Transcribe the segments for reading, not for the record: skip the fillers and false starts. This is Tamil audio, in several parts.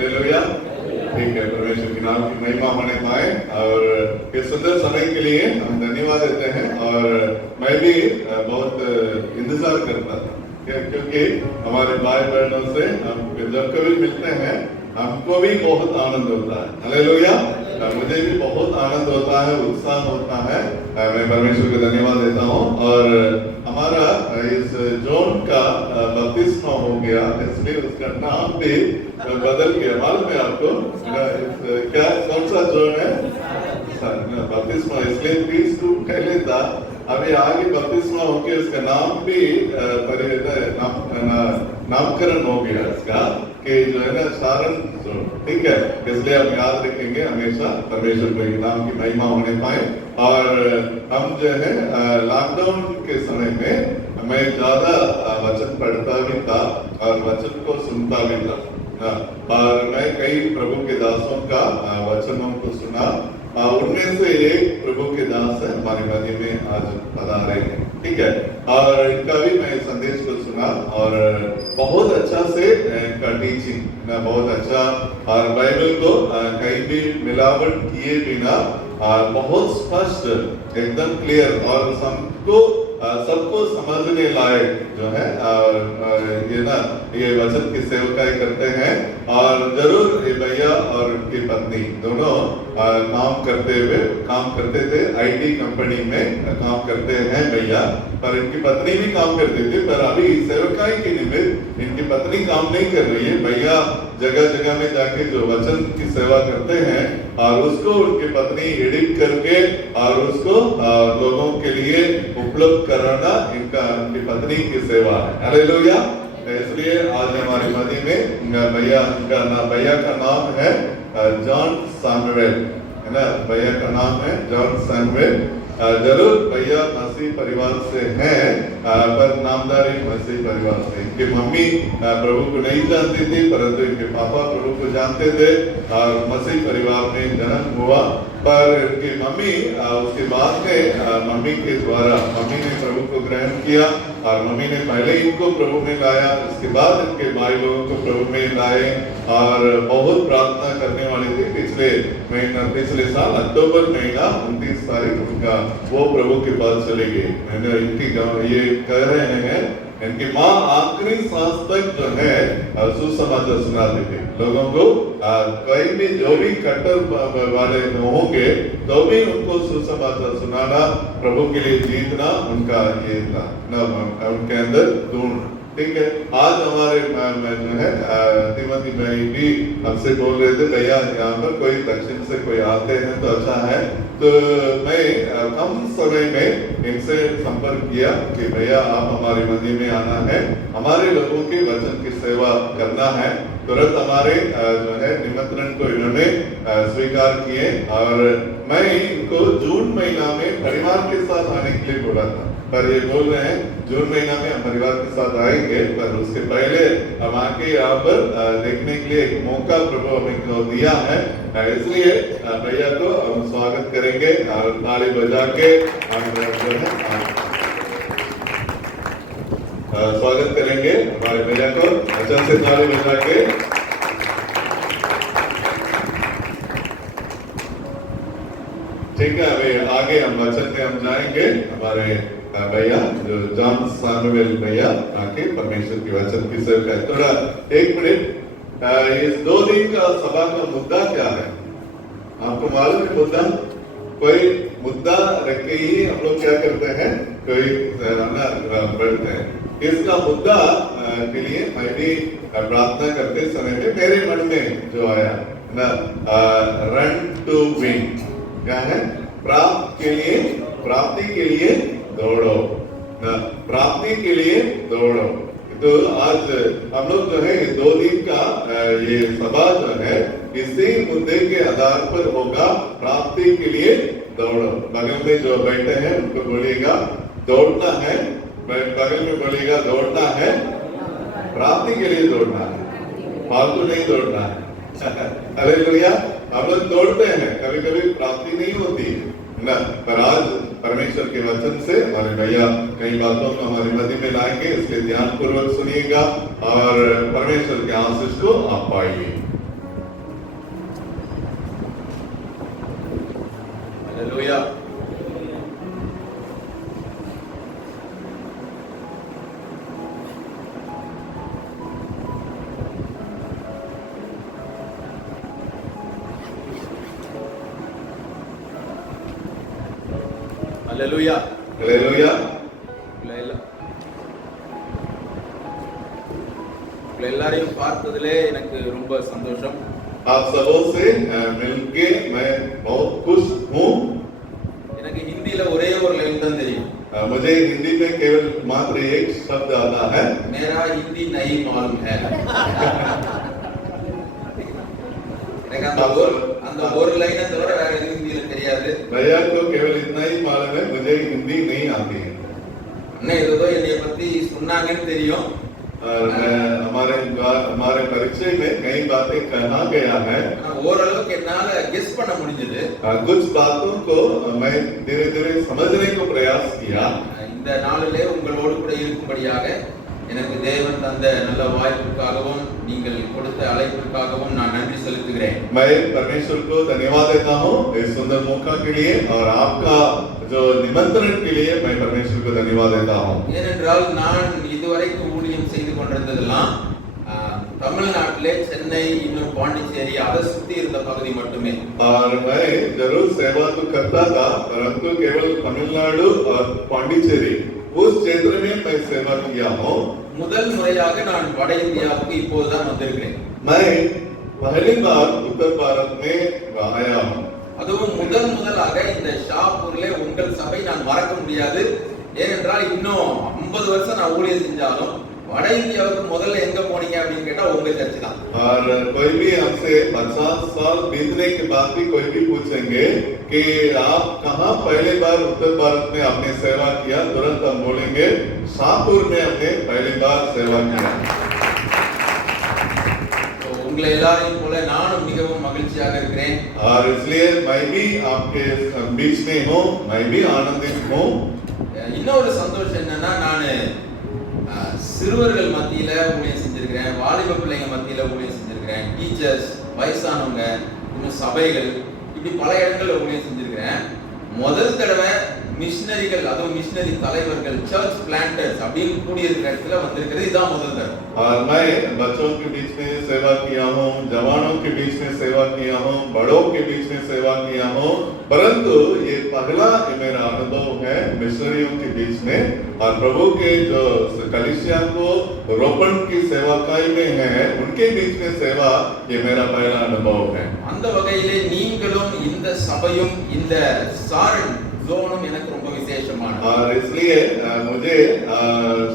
हालेलुया। ठीक है, परमेश्वर के नाम की महिमा होने पाए और इस सुंदर समय के लिए हम धन्यवाद देते हैं। और मैं भी बहुत इंतजार करता था क्योंकि हमारे भाई बहनों से हम जब कभी मिलते हैं हमको भी बहुत आनंद होता है। हालेलुया। मुझे भी बहुत आनंद होता है, उत्साह होता है। मैं परमेश्वर को धन्यवाद देता हूँ। और हमारा इस जोन का बपतिस्मा हो गया, इसलिए उसका नाम भी बदल गया। मालूम है आपको क्या कौन सा जोन है? बपतिस्मा। इसलिए 30 पहले था, अभी आगे बपतिस्मा होके उसका नाम भी नामकरण हो गया इसका कि जो है ना सारण जोन। ठीक है, इसलिए हम याद रखेंगे हमेशा, परमेश्वर के नाम की महिमा होने पाए। और हम जो है लॉकडाउन के समय में मैं ज्यादा वचन पढ़ता भी था और वचन को सुनता भी था। और मैं कई प्रभु के दासों का वचनों को सुना। उनमें से एक प्रभु के दास है, हमारे मध्य में आज पधारे हैं। ठीक है, और इनका भी मैं संदेश को सुना और बहुत अच्छा से इनका टीचिंग बहुत अच्छा, और बाइबल को कहीं भी मिलावट किए बिना बहुत स्पष्ट, एकदम क्लियर और सबको समझने लायक जो है ये वचन की सेवकाई करते हैं। और जरूर ये भैया और उनकी पत्नी दोनों काम करते थे। आईटी कंपनी में काम करते हैं भैया, पर इनकी पत्नी भी काम करती थी। पर अभी सेवकाई के निमित्त इनकी पत्नी काम नहीं कर रही है। भैया जगह जगह में जाके जो वचन की सेवा करते हैं और उसको उनकी पत्नी एडिट करके और उसको लोगों के लिए उपलब्ध कराना इनकी पत्नी की सेवा है। हालेलुया। इसलिए आज हमारे मध्य में भैया का नाम है जॉन सैमुअल, है ना। भैया का नाम है जॉन सैमुअल। जरूर भैया मसीह परिवार से हैं, पर नामदारी मसीह परिवार से। इनकी मम्मी प्रभु को नहीं जानती थी, परंतु इनके पापा प्रभु को जानते थे और मसीह परिवार में जन्म हुआ। पर इनकी मम्मी उसके बाद में मम्मी के द्वारा मम्मी ने प्रभु को ग्रहण किया और मम्मी ने पहले इनको प्रभु में लाया, इसके बाद इनके भाई लोगों को प्रभु में लाए और बहुत प्रार्थना करने वाली थी। पिछले साल अक्टूबर महीना 29 तारीख उनका वो प्रभु के पास चले गए। मैंने ये कह रहे हैं इनकी माँ आखिरी सांस तक जो है सुसमाचार सुनाते थे लोगों को। कहीं भी जो भी कट्टर वाले होंगे तो भी उनको सुसमाचार सुनाना, प्रभु के लिए जीतना उनका ये था उनके अंदर गुण। ठीक है, आज हमारे जो है तिमोथी भाई भी हमसे बोल रहे थे भैया यहाँ पर कोई दक्षिण से कोई आते हैं तो अच्छा है। तो मैं कम समय में इनसे संपर्क किया कि भैया आप हमारे मध्य में आना है, हमारे लोगों के वचन की सेवा करना है। तुरंत हमारे जो है निमंत्रण को इन्होंने स्वीकार किए और मैं इनको जून महीना में परिवार के साथ आने के लिए बोला था, पर ये बोल रहे हैं जून महीना में हम परिवार के साथ आएंगे। पर उसके पहले हम आके यहाँ पर देखने के लिए एक मौका प्रभु हमें दिया है, इसलिए भैया को हम स्वागत करेंगे और ताली बजा के हम जो है स्वागत करेंगे हमारे भैया को अच्छा से ताली बजा के। ठीक है, अभी आगे हम वचन में हम जाएंगे। हमारे भैया जो जॉन सैमुअल भैया आके परमेश्वर की वचन की सेवा है। थोड़ा एक मिनट, इस 2 दिन का सभा का मुद्दा क्या है आपको मालूम है? मुद्दा कोई मुद्दा रख के ही हम लोग क्या करते हैं, कोई बढ़ते हैं। इसका मुद्दा के लिए मैं भी प्रार्थना करते समय में मेरे मन में जो आया ना, रन टू विन, क्या है? प्राप्ति के लिए दौड़ो ना, प्राप्ति के लिए दौड़ो। तो आज हम लोग जो है 2 दिन का ये सभा जो है इसी मुद्दे के आधार पर होगा, प्राप्ति के लिए दौड़ो। बगल में जो बैठे हैं उनको बोलिएगा दौड़ना है, बगल में बोलिएगा दौड़ना है, प्राप्ति के लिए दौड़ना है, फालतू नहीं दौड़ना है। हालेलुया। हम लोग दौड़ते हैं, कभी कभी प्राप्ति नहीं होती ना, पर आज परमेश्वर के वचन से हमारे भैया कई बातों को हमारे मध्य में लाएंगे, इसलिए ध्यान पूर्वक सुनिएगा और परमेश्वर के आशीष को आप पाइए। ஹல்லேலூயா. हालेलुया। எல்லாரையும் பார்த்ததிலே எனக்கு ரொம்ப சந்தோஷம். आप सबों से मिलके मैं बहुत खुश हूँ। எனக்கு ஹிந்தில ஒரே ஒரு லைன் தான் தெரியும். मुझे हिंदी में केवल मात्र एक शब्द आता है, मेरा हिंदी नहीं मालूम है। எனக்கு அந்த ஒரு லைனை தவிர வேற எதுவும் ஹிந்தில தெரியாது. भैया को केवल इतना ही मालूम है, मुझे हिंदी नहीं आती है। அண்ணே ஏதோ என்னைய பத்தி சொன்னாங்கன்னு தெரியும். हमारे परिचय में कई बातें कहा गया है, ஓரளவுக்கு என்னால கெஸ் பண்ண முடிஞ்சது. कुछ बातों को मैं धीरे धीरे समझने को प्रयास किया। இந்த நாளிலே உங்களோடு கூட இருக்கும்படியாக எனக்கு தேவன் தந்த நல்ல வாய்ப்புக்காகவும் நீங்கள் கொடுத்த அழைப்புக்காகவும் நான் நன்றி செலுத்துகிறேன். मैं परमेश्वर को धन्यवाद देता हूँ इस सुंदर मौका के लिए और आपका जो निमंत्रण के लिए मैं परमेश्वर को धन्यवाद देता हूँ। ஏனென்றால் நான் இதுவரைக்கும் ஊழியம் செய்து கொண்டிருந்ததெல்லாம் தமிழ்நாட்டிலே சென்னை இன்னும் பாண்டிச்சேரி அதை சுத்தி இருந்த பகுதி மட்டுமே। और मैं जरूर सेवा तो करता था, परंतु केवल तमिलनाडु और पांडिचेरी उस क्षेत्र में मैं सेवा किया हूँ। முதல் முறையாக நான் வட இந்தியாவுக்கு இப்போதுதான் வந்திருக்கிறேன்। मैं पहली बार उत्तर भारत में आया हूँ। அதுவும் முதலாக இந்த ஷாப்பூர்ல உங்கள் சபை நான் மறக்க முடியாது। ஏனென்றால் இன்னும் 50 வருஷம் நான் ஊழியம் செஞ்சாலும் வட இந்தியாவுக்கு முதல்ல எங்க போனீங்க அப்படின்னு கேட்டா உங்க சர்ச் தான்। और कोई भी हमसे 50 साल बीतने के बाद भी कोई भी पूछेंगे कि आप कहाँ पहली बार उत्तर भारत में आपने सेवा किया, तुरंत हम बोलेंगे शाहपुर में हमने पहली बार सेवा किया। உங்களை எல்லாரையும் போல நானும் மிகவும் மகிழ்ச்சியாக இருக்கிறேன்। और इसलिए मैं भी आपके बीच में हूँ, मैं भी आनंदित हूँ। இன்னொரு சந்தோஷம் என்னன்னா நான் சிறுவர்கள் மத்தியில ஊழியம் செஞ்சிருக்கிறேன், வாலிப பிள்ளைங்க மத்தியில ஊழியம் செஞ்சிருக்கிறேன், டீச்சர்ஸ், வயசானவங்க, இன்னும் சபைகள், இப்படி பல இடங்கள்ல ஊழியம் செஞ்சிருக்கிறேன்। முதல் தடவை மிஷனரிகள், அதுவும் மிஷனரி தலைவர்கள், சர்ச் பிளான்டர்ஸ் அப்படின்னு கூடி இருக்கிற இடத்துல வந்திருக்கிறது இதான் முதல் தடவை। और मैं बच्चों के बीच में सेवा किया हूँ, जवानों के बीच में सेवा किया हूँ, बड़ों के बीच में सेवा किया हूँ, परंतु ये पहला मेरा अनुभव है मिशनरियों के बीच में। और प्रभु के जो कलीसिया को रोपण की सेवाकाई में है उनके बीच में सेवा, ये मेरा पहला अनुभव है। அந்த வகையிலே நீங்களும் இந்த சபையும் இந்த சாரன் जोन எனக்கு ரொம்ப விசேஷமான। और इसलिए मुझे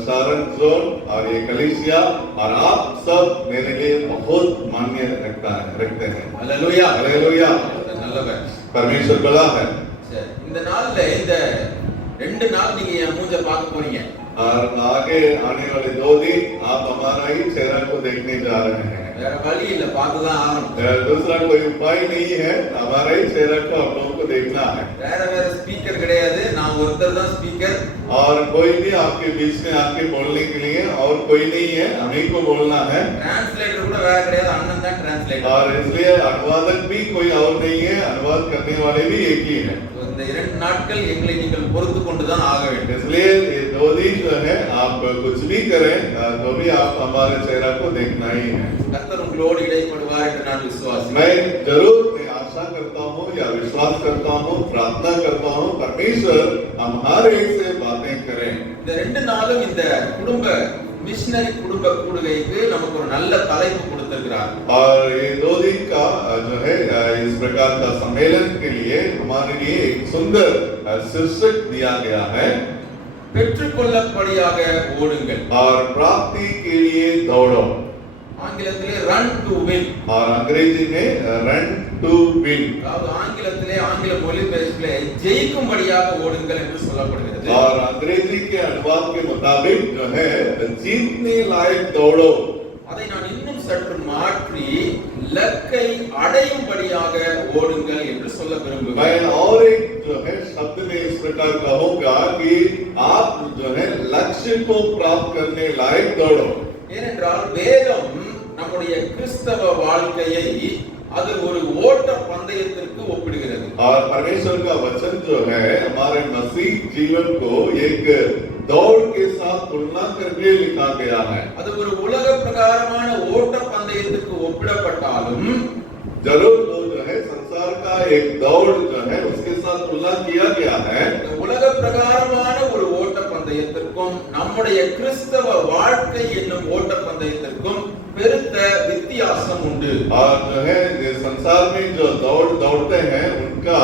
सारन जोन और ये कलीसिया और आप सब मेरे लिए बहुत मान्य रखते हैं। Hallelujah, hallelujah. நல்லவர் परमेश्वर भला है। சரி, இந்த நாள்ல இந்த 2 நாள் நீங்க என் மூஞ்ச பார்க்க போறீங்க। और आगे आने वाले 2 दिन आप हमारा ही चेहरा को देखने जा रहे हैं। வேற வழி இல்ல, பார்த்துதான் ஆகணும்। दूसरा कोई उपाय नहीं है, हमारा ही चेहरा को आप लोगों को देखना है। வேற ஸ்பீக்கர் கிடையாது, நான் ஒருத்தர் தான் ஸ்பீக்கர்। और कोई भी आपके बीच में आके बोलने के लिए और कोई नहीं है, हमें को बोलना है। ट्रांसलेटर கூட வேற கிடையாது, அண்ணன் தான் ट्रांसलेटर। और इसलिए अनुवादक भी कोई और नहीं है, अनुवाद करने वाले भी एक ही है। இந்த 2 நாட்கள் எங்களை நீங்கள் பொறுத்து கொண்டு தான் ஆக வேண்டும்। इसलिए ये 2 दिन जो है आप कुछ भी करें तो भी आप हमारे चेहरा को देखना ही है। கர்த்தர் உங்களோடு இடைப்படுவார் என்று நான் விசுவாசிக்கிறேன்। मैं जरूर आशा करता हूँ या विश्वास करता हूँ, प्रार्थना करता हूँ परमेश्वर हम हर एक से बातें करें। இந்த 2 நாளும் இந்த குடும்ப மிஷனரி குடும்ப கூடுகைக்கு நமக்கு ஒரு நல்ல தலைப்பு கொடுத்திருக்கிறார்। और ये 2 दिन का जो है इस प्रकार का सम्मेलन के लिए हमारे लिए एक सुंदर शीर्षक दिया गया है, பெற்றுக்கொள்ளப்படியாக ஓடுங்கள்। और प्राप्ति के लिए दौड़ो। ஆங்கிலத்திலே run to win, और अंग्रेजी में run to win। அதாவது ஆங்கிலத்திலே ஆங்கில மொழிபெயர்ப்பிலே ஜெயிக்கும்படியாக ஓடுங்கள் என்று சொல்லப்படுகிறது। और अंग्रेजी के अनुवाद के मुताबिक जो है जीतने लायक दौड़ो। அதை நான் இன்னும் சற்று மாற்றி லக்கை அடையும்படியாக ஓடுங்கள் என்று சொல்ல விரும்புகிறேன்। मैं और एक जो है शब्द में इस प्रकार कहूंगा कि आप जो है लक्ष्य को प्राप्त करने लायक दौड़ो। ஏனென்றால் வேதம் நம்முடைய கிறிஸ்தவ வாழ்க்கையை அது ஒரு ஓட்ட பந்தயத்திற்கு ஒப்பிடுகிறது। और परमेश्वर का वचन जो है हमारे मसीह जीवन को एक दौड़ के साथ तुलना करके लिखा गया है। அது ஒரு உலக பிரகாரமான ஓட்ட பந்தயத்திற்கு ஒப்பிடப்பட்டாலும் जरूर वो जो है संसार का एक दौड़ जो है उसके साथ तुलना किया गया है। உலக பிரகாரமான ஒரு ஓட்ட பந்தயத்திற்கும் நம்முடைய கிறிஸ்தவ வாழ்க்கை என்னும் ஓட்ட பந்தயத்திற்கும் பெருத்த வித்தியாசம் உண்டு. और जो है ये संसार में जो दौड़ते हैं उनका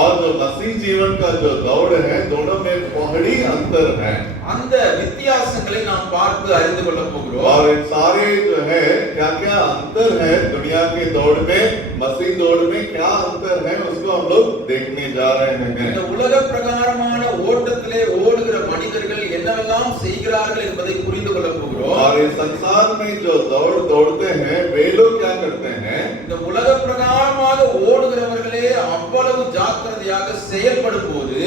और जो मसीह जीवन का जो दौड़ है दोनों में बड़ी अंतर है. அந்த வித்தியாசங்களை நாம் பார்த்து அறிந்து கொள்ள போகிறோம். और इन सारे जो है क्या क्या अंतर है दुनिया के दौड़ में मसीह दौड़ में क्या अंतर है उसको हम लोग देखने जा रहे हैं. இந்த உலக பிரகாரமான ஓட்டத்திலே ஓடுகிற மனிதர்கள் என்னவெல்லாம் செய்கிறார்கள் என்பதை புரிந்து கொள்ள போகிறோம். और इस संसार में जो दौड़ते हैं वे लोग क्या करते हैं. இந்த உலக பிரகாரமாக ஓடுகிறவர்களே அவ்வளவு ஜாக்கிரதையாக செயல்படும் போது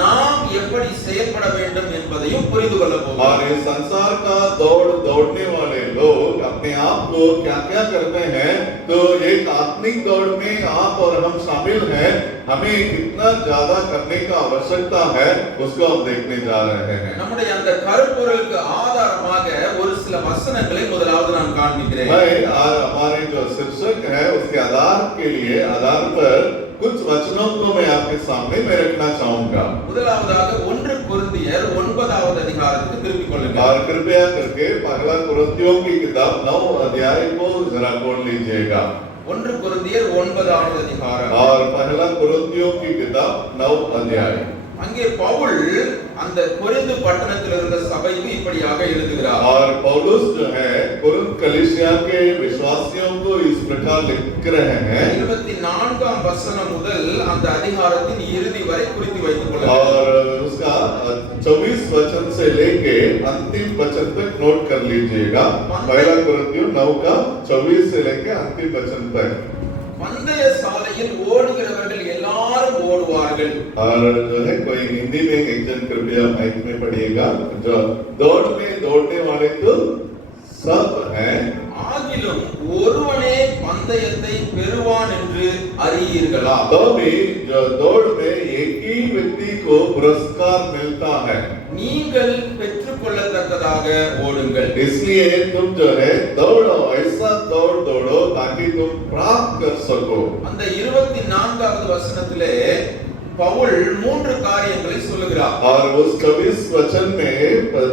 நாம் எப்படி செயல்பட வேண்டும் என்பதையும் புரிந்து கொள்ள போகிறோம். और इस संसार का दौड़ने वाले लोग अपने आप को क्या क्या करते हैं तो एक आत्मिक दौड़ में आप और हम शामिल हैं. हमें कितना ज्यादा करने का आवश्यकता है उसको हम देखने जा रहे हैं. நம்முடைய அந்த கருப்பொருளுக்கு ஆதாரமாக ஒரு சில வசனங்களை முதலாவது நான் காண்பிக்கிறேன். हमारे जो शीर्षक है उसके आधार पर कुछ वचनों को मैं आपके सामने में रखना चाहूंगा. முதலாவதாக 1 கொரிந்தியர் 9வது அதிகாரத்துக்கு திருப்பிக் கொள்ளுங்கள். और कृपया करके पहला कुरिन्थियों की किताब 9 अध्याय को जरा खोल लीजिएगा. 1 கொரிந்தியர் 9வது அதிகாரம். और पहला कुरिन्थियों की किताब 9 अध्याय. அங்கே பவுல் அந்த கொரிந்து பட்டணத்தில் இருந்த சபைக்கு இப்படியாக எழுதுகிறார். और पौलुस जो है कुरिन्थ कलीसिया के विश्वासियों को इस प्रकार लिख रहे हैं. 24ஆம் வசனம் முதல் அந்த அதிகாரத்தின் இறுதி வரை குறித்து வைத்துக் கொள்ளுங்கள். और उसका 24 वचन से लेके अंतिम वचन तक नोट कर लीजिएगा. पहला कुरिन्थियों 9 का 24 से लेके अंतिम वचन तक. பந்தய சாலையில் ஓடுகிறவர்கள் எல்லாரும் ஓடுவார்கள். और जो है कोई हिंदी में एक जन कृपया माइक में पढ़िएगा. जो दौड़ में दौड़ने वाले तो सब हैं. ஆகிலும் ஒருவனே பந்தயத்தை பெறுவான் என்று அறியீர்களா? तो भी जो दौड़ में एक ही व्यक्ति को पुरस्कार मिलता है. நீங்கள் பெற்றுக்கொள்ளத்தக்கதாக ஓடுங்கள். इसलिए तुम जो है दौड़ो, ऐसा दौड़ो ताकि तुम प्राप्त कर सको. அந்த 24வது வசனத்திலே பவுல் 3 காரியங்களை சொல்லுகிறார். और उस 24 वचन में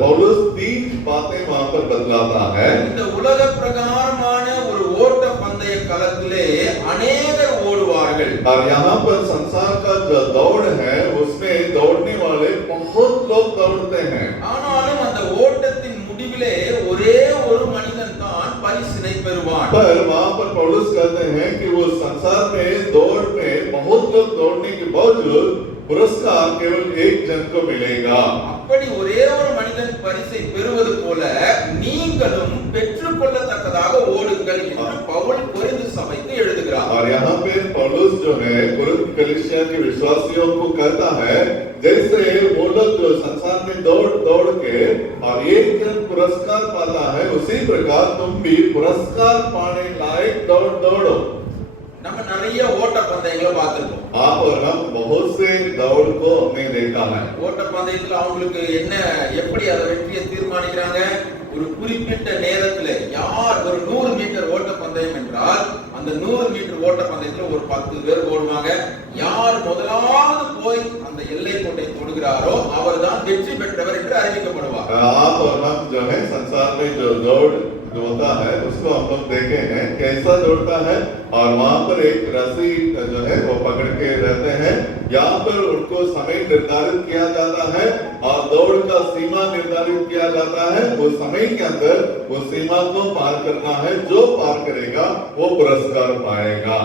पौलुस 3 बातें वहां पर बतलाता है. இந்த உலக பிரகாரமான ஒரு ஓட்ட பந்தய களத்திலே अनेகர் ஓடுவார்கள். और यहाँ पर संसार का जो दौड़ है उसमें दौड़ने वाले बहुत लोग दौड़ते हैं. ஆனாலும் அந்த ஓட்டத்தின் முடிவிலே ஒரே ஒரு மனிதன் தான் பரிசினை பெறுவான். पर वहां पर पौलुस कहते हैं कि वो संसार में दौड़ में बहुत लोग दौड़ने के बावजूद पुरस्कार केवल एक जन को मिलेगा. அப்படி ஒரே ஒரு மனிதன் பரிசை பெறுவது போல நீங்களும் பெற்றுக்கொள்ளத்தக்கதாக ஓடுங்கள் என்று பவுல் கொரிந்து சபைக்கு எழுதுகிறார். और यहाँ पे पौलुस जो है कुरिन्थ कलीसिया के विश्वासियों को कहता है जैसे वो लोग जो संसार में दौड़ के और एक जन पुरस्कार पाता है उसी प्रकार तुम भी पुरस्कार पाने लायक दौड़ो. நம்ம நிறைய ஓட்ட பந்தயங்களை பார்த்திருக்கோம். आप और हम बहुत से दौड़ को हमने देखा है. ஓட்ட பந்தயத்துல அவங்களுக்கு என்ன எப்படி அதை வெற்றியை தீர்மானிக்கிறாங்க? ஒரு குறிப்பிட்ட நேரத்துல யார் ஒரு 100 மீட்டர் ஓட்ட பந்தயம் என்றால் அந்த 100 மீட்டர் ஓட்ட பந்தயத்துல ஒரு 10 பேர் ஓடுவாங்க. யார் முதலாவது போய் அந்த எல்லை கோட்டை தொடுகிறாரோ அவர்தான் வெற்றி பெற்றவர் என்று அறிவிக்கப்படுவார். आप और हम जो है संसार में जो दौड़ जो होता है उसको हम लोग देखे हैं कैसा दौड़ता है. और वहां पर एक रस्सी जो है वो पकड़ के रहते हैं. यहाँ पर उनको समय निर्धारित किया जाता है और दौड़ का सीमा निर्धारित किया जाता है. वो समय के अंदर वो सीमा को पार करना है. जो पार करेगा वो पुरस्कार पाएगा.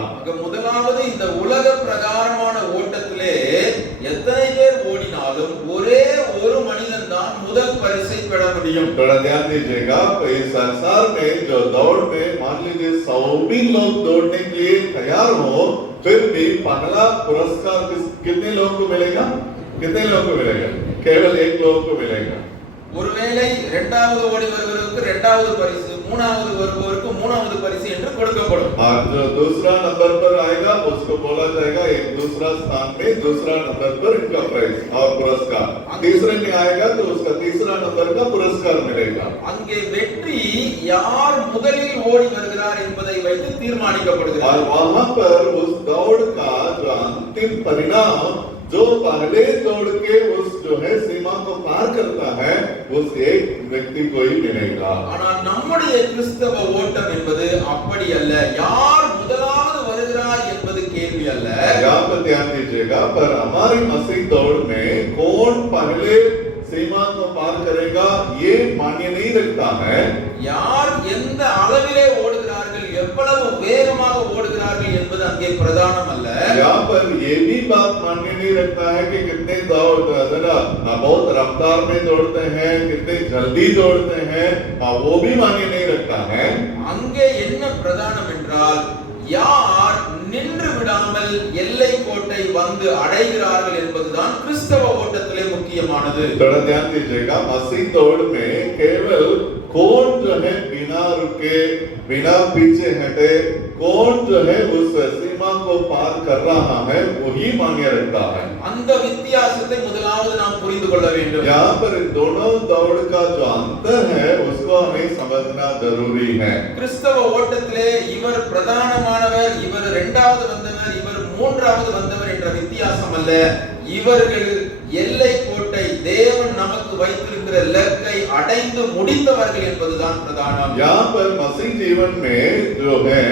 முதலாவது இந்த உலக பிரகாரமான ஓட்டத்திலே எத்தனை பேர் ஓடினாலும் ஒரே ஒரு மனிதன் தான் முதல் பரிசை பெற முடியும். थोड़ा ध्यान दीजिएगा. इस संसार में जो दौड़ में मान लीजिए 100 भी लोग दौड़ने के लिए तैयार हो फिर भी पहला पुरस्कार कितने लोगों को मिलेगा? कितने लोगों को मिलेगा? केवल एक लोगों को मिलेगा. ஒருவேளை இரண்டாவது ஓடி வருவருக்கு இரண்டாவது பரிசு, மூணாவது வருவருக்கு மூணாவது பரிசு என்று கொடுக்கப்படும். और जो दूसरा नंबर पर आएगा उसको बोला जाएगा एक दूसरा स्थान में दूसरा नंबर पर इनका प्राइज और पुरस्कार. तीसरे में आएगा तो उसका तीसरा नंबर का पुरस्कार मिलेगा. அங்கே வெற்றி யார் முதலில் ஓடி வருகிறார் என்பதை வைத்து தீர்மானிக்கப்படுகிறது. और वहां पर उस दौड़ का जो अंतिम परिणाम जो पहले दौड़ के उस जो है सीमा को पार करता है उस एक व्यक्ति को ही मिलेगा। ஆனால் நம்முடைய கிறிஸ்தவ ஓட்டம் என்பது அப்படி அல்ல. யார் முதலாவது வருகிறார் என்பது கேள்வி அல்ல. यहाँ पर ध्यान दीजिएगा, पर हमारी मसीह दौड़ में कौन पहले सीमा को पार करेगा ये मान्य नहीं रखता है। யார் எந்த அளவிலே ஓடுகிறார்கள், எவ்வளவு வேகமாக ஓடுகிறார்கள் என்பது அங்கே பிரதானம் அல்ல. यहाँ पर ये भी बात मान्य नहीं रखता है कि कितने बहुत रफ्तार में दौड़ते हैं, कितने जल्दी दौड़ते हैं, वो भी मान्य नहीं रखता है। அங்கே என்ன பிரதானம் என்றால் யார் நின்று விடாமல் எல்லை கோட்டை வந்து அடைகிறார்கள் என்பதுதான் கிறிஸ்தவ ஓட்டத்திலே முக்கியமானது. थोड़ा ध्यान दीजिएगा, मसीह दौड़ में केवल कौन जो है बिना रुके बिना पीछे हटे कौन जो है उस सीमा को पार कर रहा है वही मान्य रखता है। அந்த வித்தியாசத்தை முதலாவது நாம் புரிந்து கொள்ள வேண்டும். यहाँ पर दोनों दौड़ का जो अंतर है उसको हमें समझना जरूरी है। கிறிஸ்தவ ஓட்டத்திலே இவர் பிரதானமானவர், இவர் இரண்டாவது வந்தவர், இவர் மூன்றாவது வந்தவர் என்ற வித்தியாசம் அல்ல. இவர்கள் எல்லை கோட்டை தேவன் நமக்கு வைத்திருக்கிற இலக்கை அடைந்து முடித்தவர்கள் என்பதுதான் பிரதானம். यहाँ पर मसीह जीवन में जो है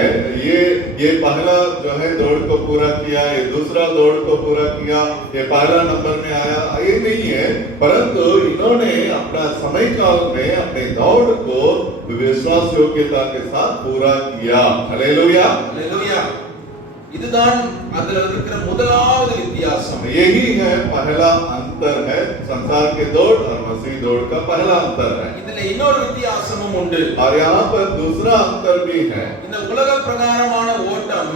ये पहला जो है दौड़ को पूरा किया, ये दूसरा दौड़ को पूरा किया, ये पहला नंबर में आया, ये नहीं है, परंतु इन्होंने अपना समय काल में अपने दौड़ को विश्वास योग्यता के साथ पूरा किया। Hallelujah, hallelujah. இதுதான் அதில் இருக்கிற முதலாவது வித்தியாசம். यही है पहला अंतर है, संसार के दौड़ और मसीह दौड़ का पहला अंतर है. இதுல இன்னொரு வித்தியாசமும் உண்டு. और यहाँ पर दूसरा अंतर भी है. இந்த உலக பிரகாரமான ஓட்டம்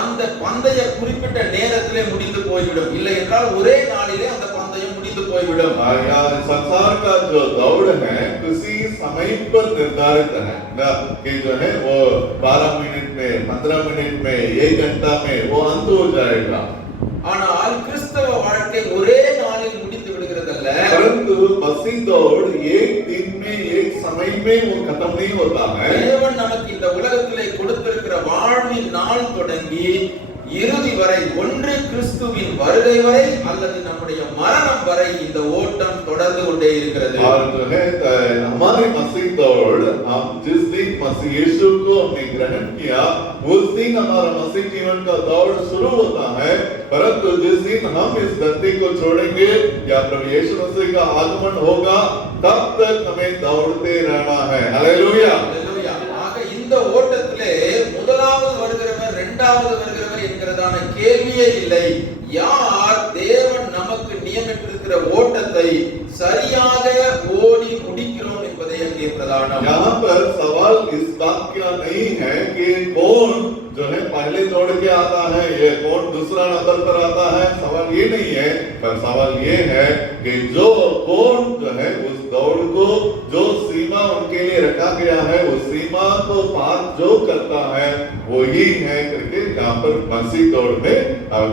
அந்த பந்தய குறிப்பிட்ட நேரத்திலே முடிந்து போய்விடும், இல்லை என்றால் ஒரே நாளிலே அந்த பந்தயம் முடிந்து போய்விடும். संसार का जो दौड़ है किसी समय पर निर्धारित है ना, कि जो है वो 12 मिनट में, 15 मिनट में, 1 घंटा में वो अंत हो जाएगा. ஆனால் கிறிஸ்தவ வாழ்க்கை ஒரே நாளில் முடிந்து விடுகிறதல்ல. परंतु मसीह दौड़ एक दिन में, एक समय में वो खत्म नहीं होता है. தேவன் நமக்கு இந்த உலகத்திலே கொடுத்திருக்கிற வாழ்வின் நாள் தொடங்கி இறுதி வரை, ஒன்று கிறிஸ்துவின் வருகை வரை அல்லது நம்முடைய மரணம் வரை இந்த ஓட்டம் தொடர்ந்து கொண்டே இருக்கிறது. और जो है हमारी मसीह दौड़, हम जिस दिन मसीह यीशु को हमने ग्रहण किया उस दिन हमारा मसीह जीवन का दौड़ शुरू होता है, परंतु जिस दिन हम इस धरती को छोड़ेंगे या प्रभु यीशु मसीह का आगमन होगा तब तक हमें दौड़ते रहना है. Hallelujah, hallelujah. ஆக இந்த ஓட்டத்திலே முதலாவது வருகிறவர், இரண்டாவது வருகிறவர் என்கிறதான கேள்வியே இல்லை. யார் தேவன் நமக்கு நியமித்திருக்கிற ஓட்டத்தை சரியாக ஓடி முடிக்கிறோம் என்பதே அங்கே பிரதானம். यहाँ पर सवाल इस बात का नहीं है कि कौन जो है पहले दौड़ के आता है, ये कौन दूसरा नंबर पर आता है, सवाल ये नहीं है, पर सवाल ये है कि जो कौन जो है उस दौड़ को, जो सीमा उनके लिए रखा गया है उस सीमा को पार जो करता है वो ही है करके यहाँ पर मसीह दौड़ में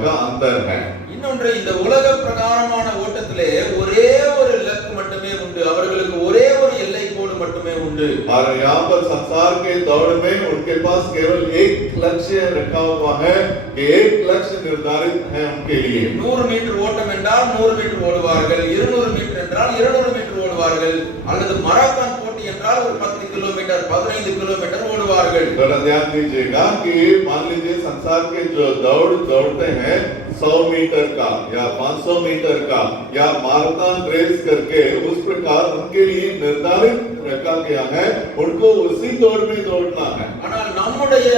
का अंतर है. இன்னொன்று, இந்த உலக பிரகாரமான ஓட்டத்திலே ஒரே ஒரு இலக்கு மட்டுமே உண்டு, அவர்களுக்கு ஒரே ஒரு எல்லை கோடு மட்டுமே உண்டு. और यहाँ पर संसार के दौड़ में उनके पास केवल एक लक्ष्य रखा हुआ है कि एक लक्ष्य निर्धारित है उनके लिए. 100 மீட்டர் ஓட்டம் என்றால் 100 மீட்டர் ஓடுவார்கள், 200 மீட்டர் என்றால் 200 மீட்டர் ஓடுவார்கள், அல்லது மராத்தான் போட்டி என்றால் ஒரு 10 கிலோமீட்டர் 15 கிலோமீட்டர் ஓடுவார்கள். थोड़ा ध्यान दीजिएगा कि मान लीजिए संसार के जो दौड़ते हैं 100 मीटर का या 500 मीटर का या माराथन रेस करके उस प्रकार उनके लिए निर्धारित रखा गया है, उनको उसी दौड़ में दौड़ना है. ஆனால் நம்முடைய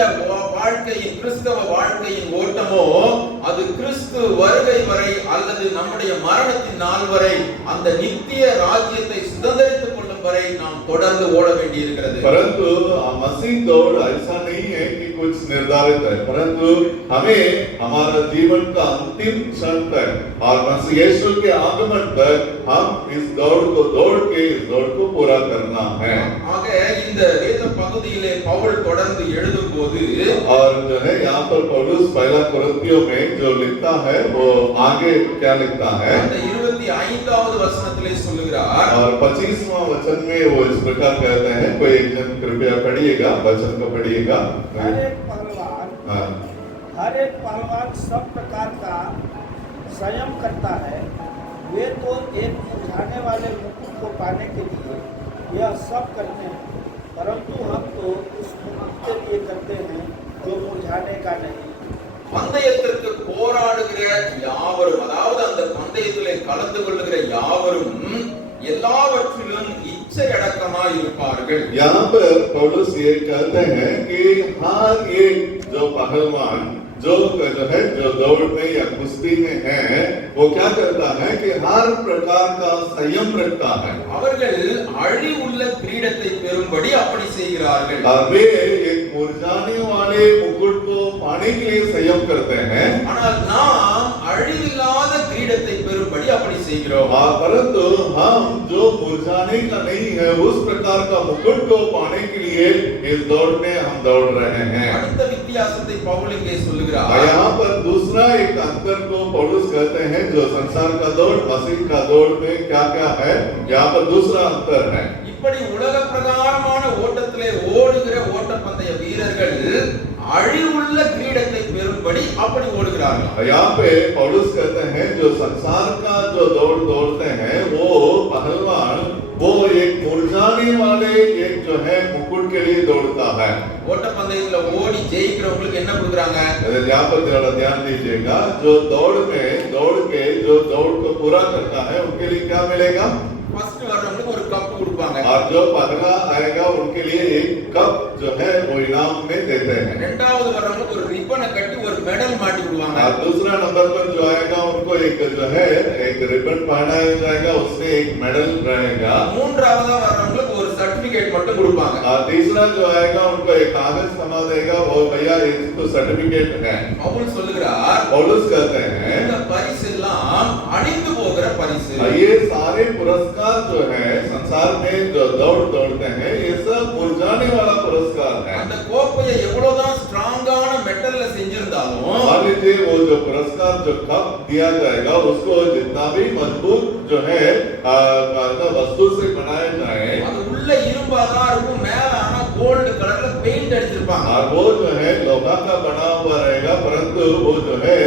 வாழ்க்கையின், கிறிஸ்தவ வாழ்க்கையின் ஓட்டமோ அது கிறிஸ்து வருகை வரை அல்லது நம்முடைய மரணத்தின் நாள் வரை அந்த நித்திய ராஜ்யத்தை சுதந்திரித்துக் கொள்ளும் வரை நாம் தொடர்ந்து ஓட வேண்டி இருக்கிறது. परंतु मसीह दौड़ ऐसा नहीं है कि कुछ निर्धारित है, परंतु हमें हमारा जीवन का अंतिम क्षण तक और मसीह यीशु के आगमन तक हम इस दौड़ के इस दौड़ को पूरा करना है. ஆக இந்த வேத பகுதியிலே பவுல் தொடர்ந்து எழுதும்போது और जो है यहाँ पर पौलुस पहला कोरिन्थियों में जो लिखता है वो आगे क्या लिखता है, அந்த 25வது वचனத்திலே சொல்லுகிறார். और 25वां वचन में वो इस प्रकार कहते हैं, कोई एक जन कृपया पढ़िएगा, वचन को पढ़िएगा. हर एक पहलवान सब प्रकार का संयम करता है, वे तो एक मुरझाने वाले मुकुट को पाने के लिए यह सब करते हैं, परंतु हम तो उस मुकुट के लिए करते हैं जो मुरझाने का नहीं। பந்தயத்திற்கு போராடுகிற யாவரும், அதாவது அந்த பந்தயத்திலே கலந்து கொள்ளுகிற யாவரும் எல்லாவற்றிலும் இச்சை அடக்கமாய் இருப்பார்கள். यहाँ पर पौलुस ये कहते हैं कि हर एक जो पहलवान जो है जो दौड़ में या कुश्ती में है, वो क्या करता है कि हर प्रकार का संयम रखता है. அவர்கள் அழிவுள்ள கிரீடத்தை பெறும்படி அப்படி செய்கிறார்கள். और वे एक मुरझाने वाले मुकुट को पाने के लिए संयम करते हैं. ஆனால் நாம் அழிவில்லாத கிரீடத்தை பெறும்படி அப்படி செய்கிறோம். परंतु हम जो मुरझाने का नहीं है उस प्रकार का मुकुट को पाने के लिए इस दौड़ में हम दौड़ रहे हैं. அடுத்த வித்தியாசத்தை பவுல் இங்கே சொல்லுகிறார். यहाँ पर दूसरा एक अंतर को पौलुस कहते हैं, जो संसार का दौड़ मसीह का दौड़ में क्या क्या है, यहाँ पर दूसरा अंतर है. இப்படி உலக பிரகாரமான ஓட்டத்திலே ஓடுகிற ஓட்டப்பந்தய வீரர்கள் அழிவுள்ள கிரீடத்தை பெறும்படி அப்படி ஓடுகிறார்கள். यहाँ पे पौलुस कहते हैं जो संसार का जो दौड़ दौड़ते हैं वो पहलवान वो एक मुरझाने वाले एक जो है मुकुट के लिए दौड़ता है. ஓட்டப்பந்தயத்துல ஓடி ஜெயிக்கிறவங்களுக்கு என்ன கொடுக்குறாங்க? यहाँ पर जरा ध्यान दीजिएगा, जो दौड़ में दौड़ के जो दौड़ को पूरा करता है उनके लिए क्या मिलेगा? ஃபர்ஸ்ட் வர்றவங்களுக்கு ஒரு கப் கொடுப்பாங்க. और जो पहला आएगा उनके लिए एक कप जो है वो इनाम में देते हैं. இரண்டாவது வர்றவங்களுக்கு ஒரு ரிப்பனை கட்டி ஒரு மெடல் மாட்டி விடுவாங்க. और दूसरा नंबर पर जो आएगा उनको एक जो है एक रिबन पहनाया जाएगा, उससे एक मेडल रहेगा. மூன்றாவதா வர்றவங்களுக்கு ஒரு சர்டிபிகேட் மட்டும் கொடுப்பாங்க. और तीसरा जो आएगा उनको एक कागज थमा देगा, वो भैया इसको सर्टिफिकेट है. பவுல் சொல்லுகிறார், पौलुस कहते हैं இந்த பரிசு எல்லாம் அழிந்து போகிற பரிசு. ये सारे पुरस्कार जो है संसार में जो दौड़ दौड़ते हैं ये सब मुरझाने वाला पुरस्कार है. அந்த கோப்பையை எவ்வளவுதான் ஸ்ட்ராங்கான மெட்டல்ல செஞ்சிருந்தாலும், मान लीजिए वो जो पुरस्कार जो कप दिया जाएगा उसको जितना भी मजबूत जो है वस्तु से बनाया जाए, அது உள்ள இரும்பாதான் இருக்கும், மேல ஆனா கோல்டு கலர்ல பெயிண்ட் அடிச்சிருப்பாங்க. और वो जो है लोहा का बना हुआ रहेगा, परंतु वो जो है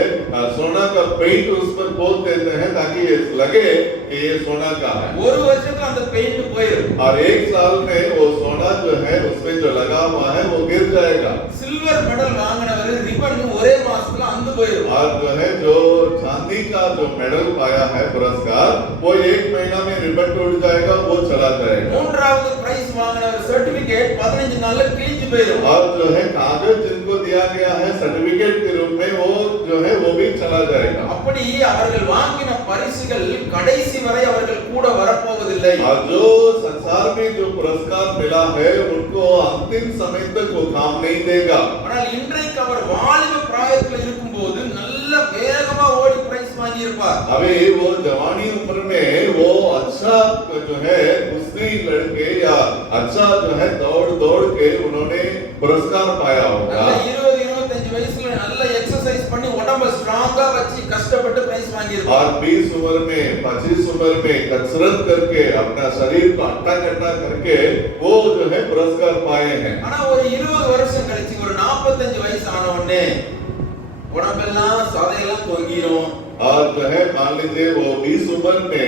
सोना का पेंट उस पर पोत देते हैं ताकि ये लगे कि ये सोना का है. ஒரு வருஷத்துல அந்த பெயிண்ட் போயிடும். और एक साल में वो सोना जो है उसमें जो लगा हुआ है वो गिर जाएगा. சில்வர் மெடல் வாங்கினவர் ரிப்பன் ஒரே மாசத்துல அந்து போயிடும். और जो है जो चांदी का जो मेडल पाया है पुरस्कार वो एक महीना में रिबन टूट जाएगा, वो चला जाएगा. மூன்றாவது பிரைஸ் வாங்கினவர் சர்டிபிகேட் 15 நாள்ல கிழிஞ்சு போயிடும். और जो है कागज जिनको दिया गया है सर्टिफिकेट के रूप में वो जो है वो भी चला जाएगा. அப்படி அவர்கள் வாங்கின பரிசுகள் கடைசி வரை அவர்கள் கூட வரப்போவதில்லை. और जो संसार में जो पुरस्कार मिला है उनको अंतिम समय तक वो काम नहीं देगा. ஆனால் இன்றைக்கு அவர் வாலிப பிராயத்தில் இருக்கும்போது நல்ல வேகமா ஓடி பிரைஸ் வாங்கி இருப்பார். अभी वो जवानी उम्र में वो अच्छा जो है कुश्ती लड़के या अच्छा जो है दौड़ दौड़ के उन्होंने पुरस्कार पाया होगा. 20-25 வயசுல நல்ல எக்சர்சைஸ் பண்ணி உடம்ப ஸ்ட்ராங்கா வச்சு கஷ்டப்பட்டு பிரைஸ் வாங்கி இருப்பார். और 20 उम्र में 25 उम्र में कसरत करके अपना शरीर को हट्टा कट्टा करके वो जो है पुरस्कार पाए हैं. ஆனா ஒரு 20 வருஷம் கழிச்சு ஒரு 45 வயசு ஆன உடனே உடம்பெல்லாம் சதையெல்லாம் தொங்கிரும். और जो है मान लीजिए वो 20 उम्र में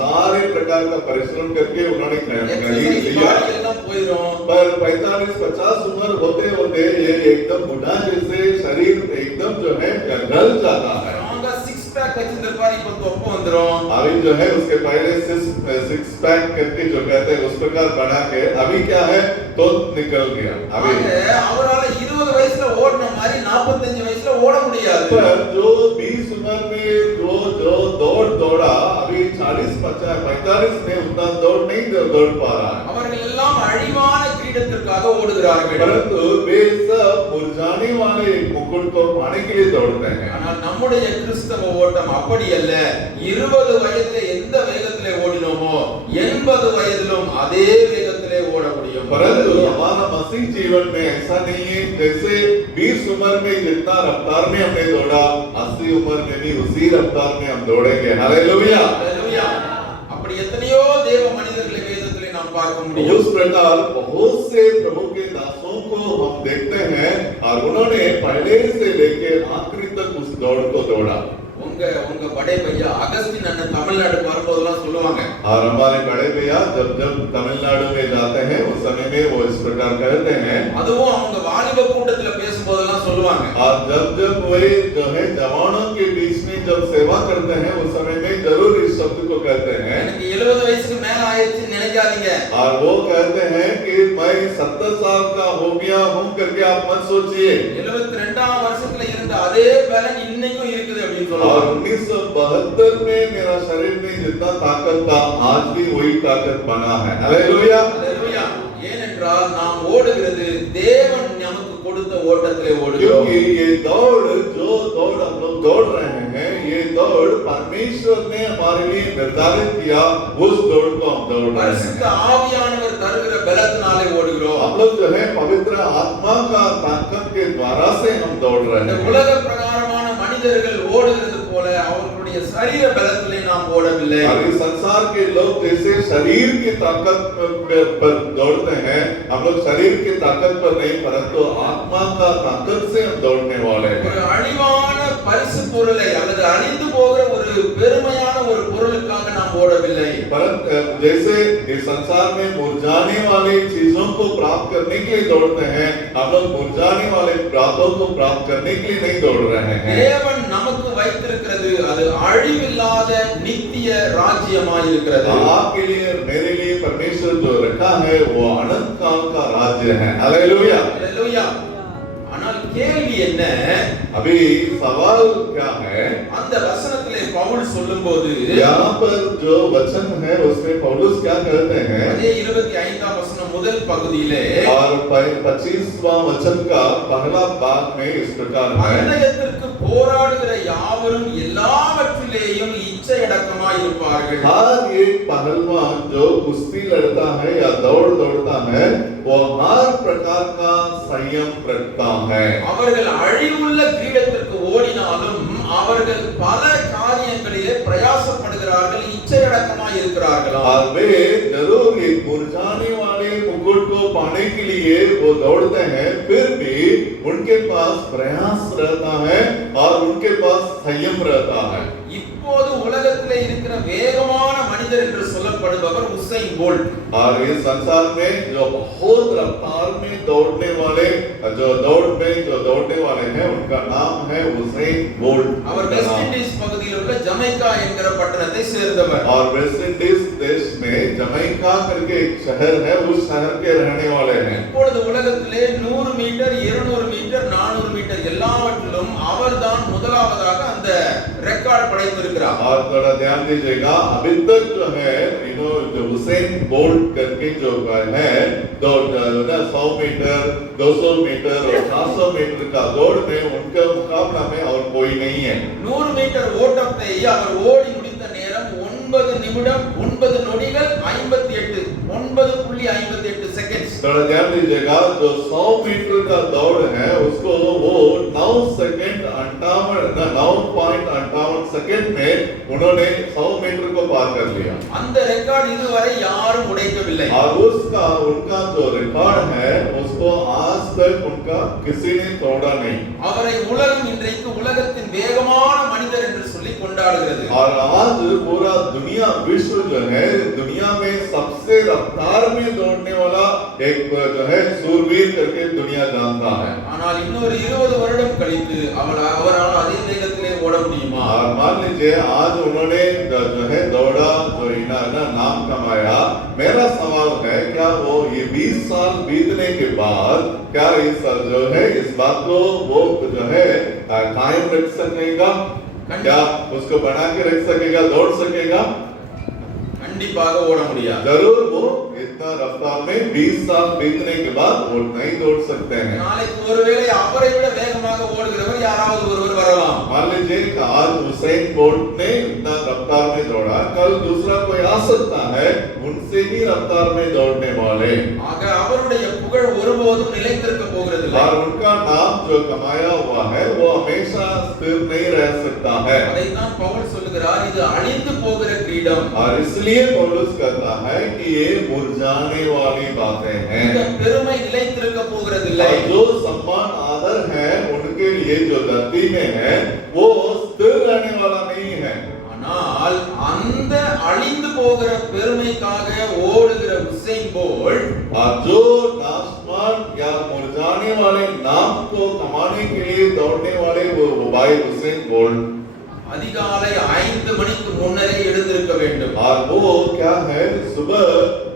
सारे प्रकार का परिश्रम करके उन्होंने எக்சர்சைஸ் लिया, பாடி எல்லாம் போயிடும். पर 45-50 उम्र होते होते ये एकदम बुढ़ा जैसे शरीर एकदम जो है गल जाता है. ஸ்ட்ராங்கா 6 பேக் வச்சிருப்பாரு, இப்ப தொப்பை வந்துரும். अभी जो है उसके पहले सिक्स पैक करके जो कहते हैं उस प्रकार बना के अभी क्या है तो निकल गया. अभी அவரால 20 வயசுல ஓடின மாதிரி 45 வயசுல ஓட முடியாது. पर जो 20 उम्र में जो दौड़ दौड़ा अभी 40-45 में उतना दौड़ नहीं दौड़ पा रहा है. அவர்கள் எல்லாம் அழிவான கிரீடத்திற்காக ஓடுகிறார்கள். परंतु वे सब मुरझाने वाले मुकुट को पाने के लिए दौड़ते हैं. ஆனால் நம்முடைய கிறிஸ்தவ ஓட்டம் அப்படி அல்ல. 20 வயதிலே எந்த வேகத்திலே ஓடினோமோ 80 வயதிலும் அதே வேகத்திலே ஓட முடியும். परंतु हमारा मसीह जीवन में ऐसा नहीं है जैसे 20 उम्र में जितना रफ्तार में हमने दौड़ा 80 उम्र में भी उसी रफ्तार में हम दौड़ेंगे. हालेलुया. हालेलुया. அப்படி எத்தனையோ தேவ மனிதர்களை வேதத்திலே நாம் பார்க்க முடியும். उस प्रकार बहुत से प्रभु के दासों को हम देखते हैं और उन्होंने पहले से लेकर आखिरी तक उस दौड़ को दौड़ा. உங்க बड़े भैया அகஸ்டின் அண்ணன் தமிழ்நாடு வரும்போதெல்லாம் சொல்லுவாங்க. और हमारे बड़े भैया जब जब तमिलनाडु में जाते हैं उस समय में वो इस प्रकार कहते हैं. அதுவும் அவங்க வாலிப கூட்டத்துல பேசும்போதெல்லாம் சொல்லுவாங்க. और जब जब वे जो है जवानों के बीच में जब सेवा करते हैं उस समय में जरूर इस शब्द को कहते हैं. எனக்கு 70 வயசுக்கு மேல ஆயிடுச்சுன்னு நினைக்காதீங்க. और वो कहते हैं कि मैं 70 साल का हो गया हूं करके आप मत सोचिए. 72ஆம் வருஷத்துல இருந்த அதே பலன் இன்னைக்கும் இருக்குது அப்படின்னு और சொல்லுவாங்க. 1972 में मेरा शरीर में जितना ताकत था आज भी वही ताकत बना है. हालेलुया. அல்லேலூயா. ஏனென்றால் நாம் ஓடுகிறது தேவன் நமக்கு கொடுத்த ஓட்டத்திலே ஓடுகிறோம். क्योंकि ये दौड़ जो दौड़ हम लोग दौड़ रहे हैं ये दौड़ परमेश्वर ने हमारे लिए निर्धारित किया उस दौड़ को हम दौड़ रहे பரிசுத்த हैं. ஆவியானவர் தருகிற பலத்தினாலே ஓடுகிறோம். हम लोग जो है पवित्र आत्मा का ताकत के द्वारा से हम दौड़ रहे இந்த हैं. உலக பிரகாரமான மனிதர்கள் ஓடுகிறது போல அவர்களுடைய சரீர பலத்திலே நாம் ஓடவில்லை. और इस संसार के लोग जैसे शरीर की ताकत पर दौड़ते हैं हम लोग शरीर की ताकत पर नहीं परंतु आत्मा का ताकत से हम दौड़ने वाले हैं. ஒரு அழிவான பரிசு பொருளை அல்லது அழிந்து போகிற ஒரு பெருமையான ஒரு பொருளுக்காக நாம் ஓடவில்லை. परंतु जैसे इस संसार में मुरझाने वाली चीजों को प्राप्त करने के लिए दौड़ते हैं हम लोग मुरझाने वाले बातों को प्राप्त करने के लिए नहीं दौड़ रहे हैं. தேவன் நமக்கு வைத்திருக்கிறது அது அழிவில்லாத நித்திய ராஜ்யமாய் இருக்கிறது. आपके लिए मेरे लिए परमेश्वर जो रखा है वो अनंत काल का राज्य है. हालेलुया. அல்லேலூயா. ஆனால் கேள்வி என்ன? अभी सवाल क्या है? அந்த வசனத்திலே பவுல் சொல்லும்போது यहाँ पर जो वचन है उसमें पौलुस क्या कहते हैं? அதே 25ஆம் வசனம் முதல் பகுதியிலே और 25वां वचन का पहला भाग में इस प्रकार है. பந்தயத்திற்கு போராடுகிற யாவரும் எல்லாவற்றிலேயும் இச்சையடக்கமாய் இருப்பார்கள். हर एक पहलवान जो कुश्ती लड़ता है या दौड़ दौड़ता है वो हर प्रकार का संयम रखता है. அவர்கள் அழிவுள்ள கிரீடத்திற்கு ஓடினாலும் அவர்கள் பல காரியங்களிலே பிரயாசப்படுகிறார்கள் இச்சையடக்கமாய் இருக்கிறார்களா? और वे जरूर एक मुरझाने वाले मुकुट को पाने के लिए वो दौड़ते हैं फिर भी उनके पास प्रयास रहता है और उनके पास संयम रहता है. இப்போது उலகத்திலே இருக்கிற வேகமான மனிதர் என்று சொல்லப்படுபவர் உசைன் போல்ட். और इस संसार में जो बहुत रफ्तार में दौड़ने वाले जो दौड़ में जो दौड़ने वाले हैं उनका नाम है उसेन बोल्ट. அவர் வெஸ்ட் இண்டீஸ் பகுதியில் உள்ள ஜமைக்கா என்கிற பட்டணத்தை சேர்ந்தவர். और वेस्ट इंडीज देश में जमैका करके एक शहर है उस शहर के रहने वाले हैं. இப்பொழுது உலகத்திலே 100 மீட்டர் 200 மீட்டர் 400 மீட்டர் எல்லாவற்றிலும் அவர்தான் முதலாவதாக அந்த ரெக்கார்ட் படைத்திருக்கிறார். और थोड़ा ध्यान दीजिएगा अभी तक जो है जो उसेन बोल्ट करके जो है दौड़ 100 मीटर 200 मीटर और 400 मीटर का दौड़ में उनके मुकाबला में और कोई नहीं है. 100 மீட்டர் ஓட்டத்தை அவர் ஓடி முடித்த நேரம் 9 நிமிடம் 9 நொடிகள் 58 9.58 सेकंड्स. थोड़ा ध्यान दीजिएगा जो 100 मीटर का दौड़ है उसको वो 9.58 सेकंड में उन्होंने 100 मीटर को पार कर लिया. அந்த ரெக்கார்ட் இதுவரை யாரும் உடைக்கவில்லை. और उनका जो रिकॉर्ड है उसको आज तक उनका किसी ने तोड़ा नहीं. அவரை உலகம் இன்றைக்கு உலகத்தின் வேகமான மனிதர் என்று சொல்லி கொண்டாடுகிறது. और आज पूरा दुनिया विश्व जो है दुनिया में सबसे रफ्तार में दौड़ने वाला एक जो है सूरवीर करके दुनिया जानता है. ஆனால் இன்னொரு 20 வருடம் கழித்து அவரால் அதே வேகத்திலே ஓட முடியுமா? और मान लीजिए आज उन्होंने जो है दौड़ा जो नाम कमाया. मेरा सवाल है क्या वो ये 20 साल बीतने के बाद क्या इस जो है इस बात को वो जो है कायम रख सकेगा? क्या उसको बना के रख सकेगा दौड़ सकेगा? கண்டிப்பாக ஓட முடியாது. जरूर वो इतना रफ्तार में 20 साल बीतने के बाद वो नहीं दौड़ सकते हैं. நாளைக்கு ஒருவேளை அவரை விட வேகமாக ஓடுகிறவர் யாராவது ஒருவர் வரலாம். मान लीजिए कि आज उसेन बोल्ट ने इतना रफ्तार में दौड़ा कल दूसरा कोई आ सकता है उनसे ही रफ्तार में दौड़ने वाले. ஆக அவருடைய புகழ் ஒருபோதும் நிலைத்திருக்க போகிறதில்லை. और उनका नाम जो कमाया हुआ है वो हमेशा स्थिर नहीं रह सकता है. அதைத்தான் பவுல் சொல்லுகிறார் இது அழிந்து போகிற கிரீடம். और इसलिए पौलुस कहता है कि ये मुरझाने वाली बातें हैं. இந்த பெருமை நிலைத்திருக்க போகிறதில்லை. और जो सम्मान आदर है उनके लिए जो धरती में है वो स्थिर रहने वाला नहीं है। ஆனால் அந்த அழிந்து போகிற பெருமைக்காக ஓடுகிற உசைன் போல்ட் और जो नाशवान या मुरझाने वाले नाम को कमाने के लिए दौड़ने वाले वो भाई हुसैन बोल्ट, அதிகாலை 5 மணிக்கு முன்னரே எழுந்திருக்க வேண்டும். और वो क्या है सुबह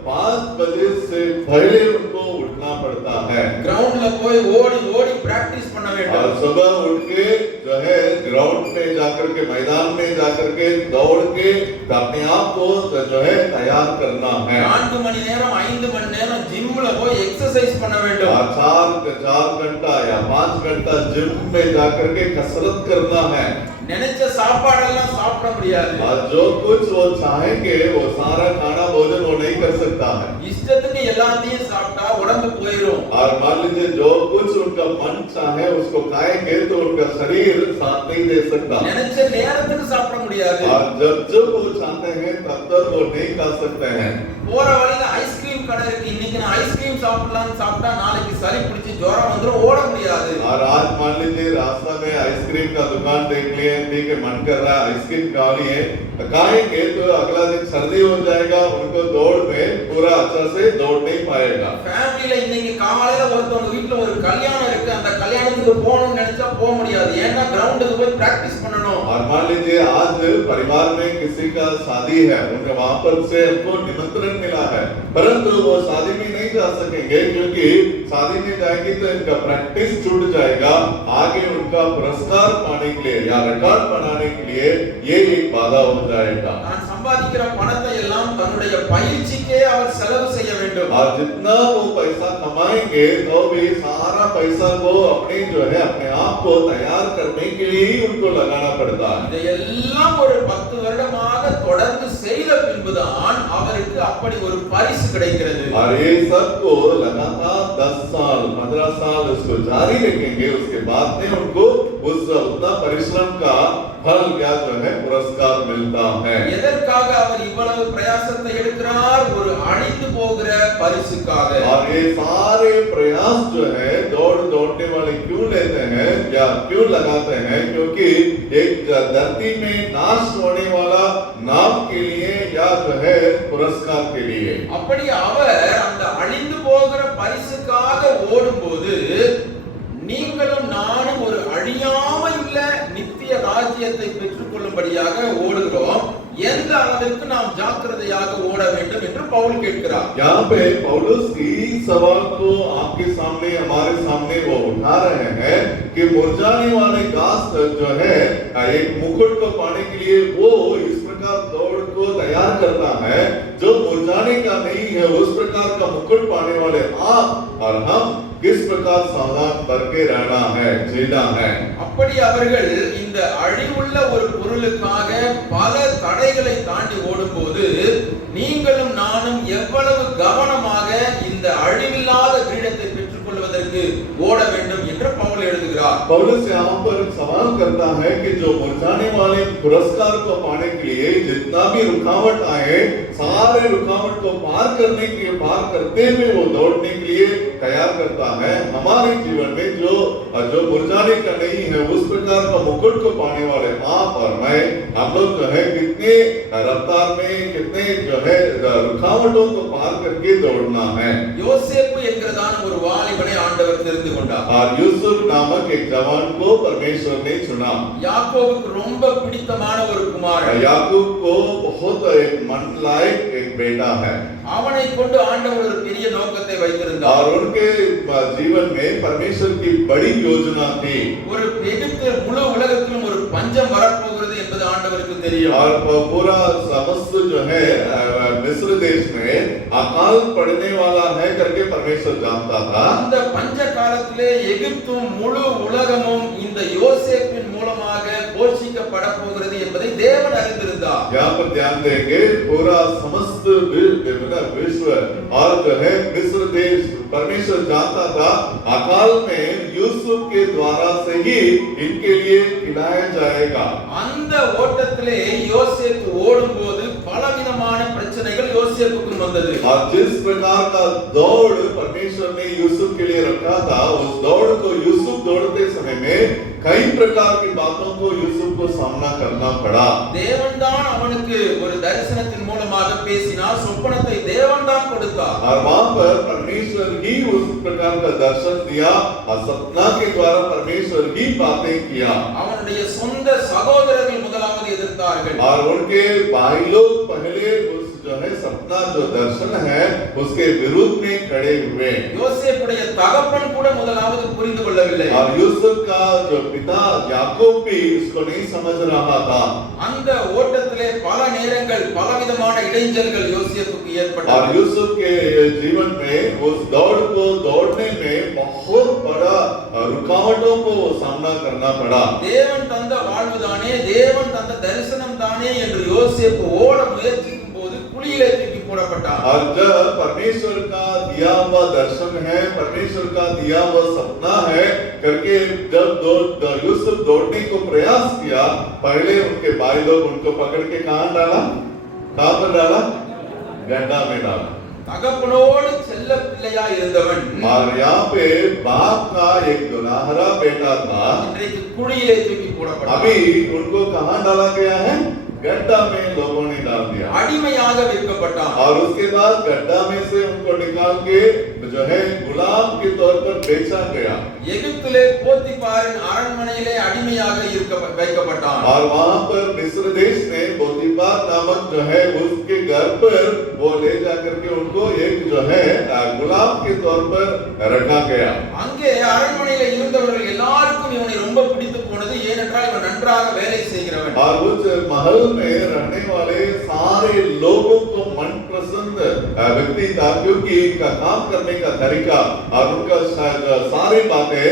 5 बजे से पहले उनको उठना पड़ता है கிரவுண்ட்ல போய் ஓடி ஓடி பிராக்டிஸ் பண்ண और வேண்டும். सुबह उठ के जो है ग्राउंड में जाकर के मैदान में जाकर के दौड़ के अपने आप को जो है तैयार करना है 4 மணி நேரம் 5 மணி நேரம் ஜிம்ல போய் எக்சர்சைஸ் பண்ண வேண்டும். और 4 घंटा या 5 घंटा जिम में जाकर के कसरत करना है நினைச்ச சாப்பாடெல்லாம் சாப்பிட முடியாது. और जो कुछ वो चाहेंगे वो सारा खाना भोजन वो नहीं कर सकता है இஷ்டத்துக்கு எல்லாத்தையும் சாப்பிட்டா உடம்பு போயிடும். और मान लीजिए जो कुछ उनका मन चाहे उसको खाएंगे तो उनका शरीर साथ नहीं दे सकता நினைச்ச நேரத்துக்கு சாப்பிட முடியாது. और जब वो चाहते हैं तब तक वो नहीं खा सकते हैं போற वழியில ஐஸ்கிரீம் கடை இருக்கு, இன்னைக்கு நான் ஐஸ்கிரீம் சாப்பிடலாம்னு சாப்பிட்டா நாளைக்கு சளி பிடிச்சி ஜுரம் வந்துரும், ஓட முடியாது. और आज मान लीजिए रास्ता में आइसक्रीम का दुकान देख लिए, ठीक है मन कर रहा है आइसक्रीम खा लिए, खाएंगे तो अगला दिन सर्दी हो जाएगा, उनको दौड़ में पूरा अच्छा से दौड़ नहीं पाएगा। ஃபேமிலில இன்னைக்கு காலையில ஒருத்தவங்க வீட்ல ஒரு கல்யாணம் இருக்கு, அந்த கல்யாணத்துக்கு போகணும்னு நினைச்சா போக முடியாது, ஏன்னா கிரவுண்டுக்கு போய் பிராக்டிஸ் பண்ணணும். और मान लीजिए आज परिवार में किसी का शादी है, उनके वहां पर से हमको निमंत्रण मिला है, परंतु वो शादी में नहीं जा सकेंगे क्योंकि शादी में जाएंगे तो इनका प्रैक्टिस छूट जाएगा, आगे उनका पुरस्कार पाने के लिए या रिकॉर्ड बनाने के लिए ये एक बाधा हो जाएगा। நான் சம்பாதிக்கிற பணத்தை எல்லாம் தன்னுடைய பயிற்சிக்கே அவர் செலவு செய்ய வேண்டும். और जितना वो पैसा कमाएंगे तो भी सारा पैसा को अपने जो है अपने आप को तैयार करने के लिए ही उनको लगाना पड़ता है। இதையெல்லாம் ஒரு 10 வருடமாக தொடர்ந்து செய்த பின்புதான் அவருக்கு அப்படி ஒரு பரிசு கிடைக்கிறது. और ये सब को लगातार 10 साल 15 साल उसको जारी रखेंगे, उसके बाद में उनको उस उतना परिश्रम का फल क्या जो है पुरस्कार मिलता है। எதற்காக அவர் இவ்வளவு பிரயாசத்தை எடுக்கிறார்? ஒரு அழிந்து போகிற பரிசுக்காக. और ये सारे प्रयास जो है दौड़ने वाले क्यों लेते हैं या क्यों लगाते हैं? क्योंकि एक धरती में नाश होने वाला नाम के लिए या जो है पुरस्कार के लिए। அப்படி அவர் அந்த அழிந்து போகிற பரிசுக்காக ஓடும்போது நீங்களும் நானும் ஒரு அழியாமல் உள்ள நித்திய ராஜ்யத்தை பெற்றுக்கொள்ளும்படியாக ஓடுகிறோம். எந்த அளவிற்கு நாம் ஜாக்கிரதையாக ஓட வேண்டும் என்று பவுல் கேட்கிறார். यहाँ पे पौलुस की सवाल को आपके सामने हमारे सामने वो उठा रहे हैं कि मुरझाने वाले घास जो है एक मुकुट को पाने के लिए वो इस प्रकार दौड़ को तैयार करता है, जो मुरझाने का नहीं है उस प्रकार का मुकुट पाने वाले आप और हम किस प्रकार सावधान करके रहना है, जीना है। அப்படி அவர்கள் இந்த அழிவுள்ள ஒரு பொருளுக்காக பல தடைகளை தாண்டி ஓடும்போது நீங்களும் நானும் எவ்வளவு கவனமாக இந்த அழிவில்லாத கிரீடத்தை பெற்றுக்கொள்வதற்கு ஓட வேண்டும் என்று பவுல் எழுதுகிறார். पौलुस यहाँ पर सवाल करता है कि जो मुरझाने वाले पुरस्कार को पाने के लिए जितना भी रुकावट आए सारे रुकावट को पार करते हुए वो दौड़ने के लिए तैयार करता है। हमारे जीवन में जो मुरझाने का नहीं है उस प्रकार का मुकुट को पाने वाले आप और मैं, हम लोग जो है कितने रफ्तार में कितने जो है रुकावटों को पार करके दौड़ना है। யோசேப்பு என்கிறதான ஒரு வாலிபனை ஆண்டவர் தெரிந்து கொண்டார். और यूसुफ नामक एक जवान को परमेश्वर ने चुना। யாக்கோபுக்கு ரொம்ப பிடித்தமான ஒரு குமாரன். याकूब को बहुत एक मन लायक एक बेटा है அவனை கொண்டு ஆண்டவர் ஒரு பெரிய நோக்கத்தை வைத்திருந்தார். और उनके जीवन में परमेश्वर की बड़ी योजना थी। ஒரு எகிப்து முழு உலகத்திலும் ஒரு பஞ்சம் வரப்போகிறது என்பது ஆண்டவருக்கு தெரியும். और पूरा समस्त जो है मिस्र देश में अकाल पड़ने वाला है करके परमेश्वर जानता था। அந்த பஞ்ச காலத்திலே எகிப்தும் முழு உலகமும் இந்த யோசேப்பின் மூலமாக போஷிக்கப்பட போகிறது என்பதை தேவன் அறிந்திருந்தார். यहाँ पर ध्यान देंगे पूरा समस्त विश्व और जो है मिस्र देश परमेश्वर जानता था अकाल में यूसुफ के द्वारा से ही इनके लिए खिलाया जाएगा। அந்த ஓட்டத்திலே யோசேப்பு ஓடும்போது பலவிதமான பிரச்சனைகள் யோசேப்புக்கு வந்தது. और जिस प्रकार का दौड़ परमेश्वर ने यूसुफ के लिए रखा था, उस दौड़ को यूसुफ दौड़ते समय में कई प्रकार की बातों को यूसुफ को सामना करना पड़ा. தேவன் தான் அவனுக்கு ஒரு தரிசனத்தின் மூலமாக பேசினார். சொப்பனத்தை தேவன் தான் கொடுத்தார். और वहां पर परमेश्वर ही उस प्रकार का दर्शन दिया और सपना के द्वारा परमेश्वर ही बातें किया. அவனுடைய சொந்த சகோதரர்கள் முதலாவது எதிர்த்தார்கள். और उनके भाई लोग पहले उस जो है सपना जो दर्शन है उसके विरुद्ध में खड़े हुए. யோசேப்புடைய தகப்பன் கூட முதலாவது புரிந்து கொள்ளவில்லை. और यूसुफ का जो पिता याकूब भी इसको नहीं समझ रहा था. அந்த ஓட்டத்திலே பல நேரங்கள் பலவிதமான இடைஞ்சல்கள் யோசேப்புக்கு और ஏற்பட்டது. यूसुफ के जीवन में उस दौड़ को दौड़ने में बहुत बड़ा रुकावटों को सामना करना पड़ा. தேவன் தந்த வாழ்வுதானே, தேவன் தந்த தரிசனம் தானே என்று யோசேப்பு ஓட முயற்சிக்கும் போது குழியிலே தூக்கி போடப்பட்டார். और जब परमेश्वर का दिया हुआ दर्शन है, परमेश्वर का दिया हुआ सपना है करके जब यूसुफ दौड़ने को प्रयास किया, पहले उनके भाई लोग उनको पकड़ के कहां डाला? कहां पर डाला? गड्ढा में डाला. தகப்பனோடு செல்ல பிள்ளையா இருந்தவன் और यहाँ पे बाप का एक दुल्हरा बेटा था. இன்றைக்கு குழியிலே தூக்கி போடப்பட்டார். अभी उनको कहां डाला गया है? गड्ढा में लोगों ने डाल दिया. அடிமையாக விற்கப்பட்டான். और उसके बाद गड्ढा में से उनको निकाल के जो है गुलाम के तौर पर बेचा गया. எகிப்திலே போத்திபாரின் அரண்மனையிலே அடிமையாக வைக்கப்பட்டான். और वहां पर मिस्र देश में पोतीफार नामक जो है उसके घर पर वो ले जाकर के उनको एक जो है गुलाम के तौर पर रखा गया. அங்கே அரண்மனையில இருந்தவர்கள் எல்லாருக்கும் இவனை ரொம்ப பிடித்து போனது. ஏனென்றால் இவன் நன்றாக வேலை செய்கிறவன். और उस महल में रहने वाले सारे लोगों को मन प्रसन्न व्यक्ति था, क्योंकि इनका काम करने का तरीका और उनका सारी बातें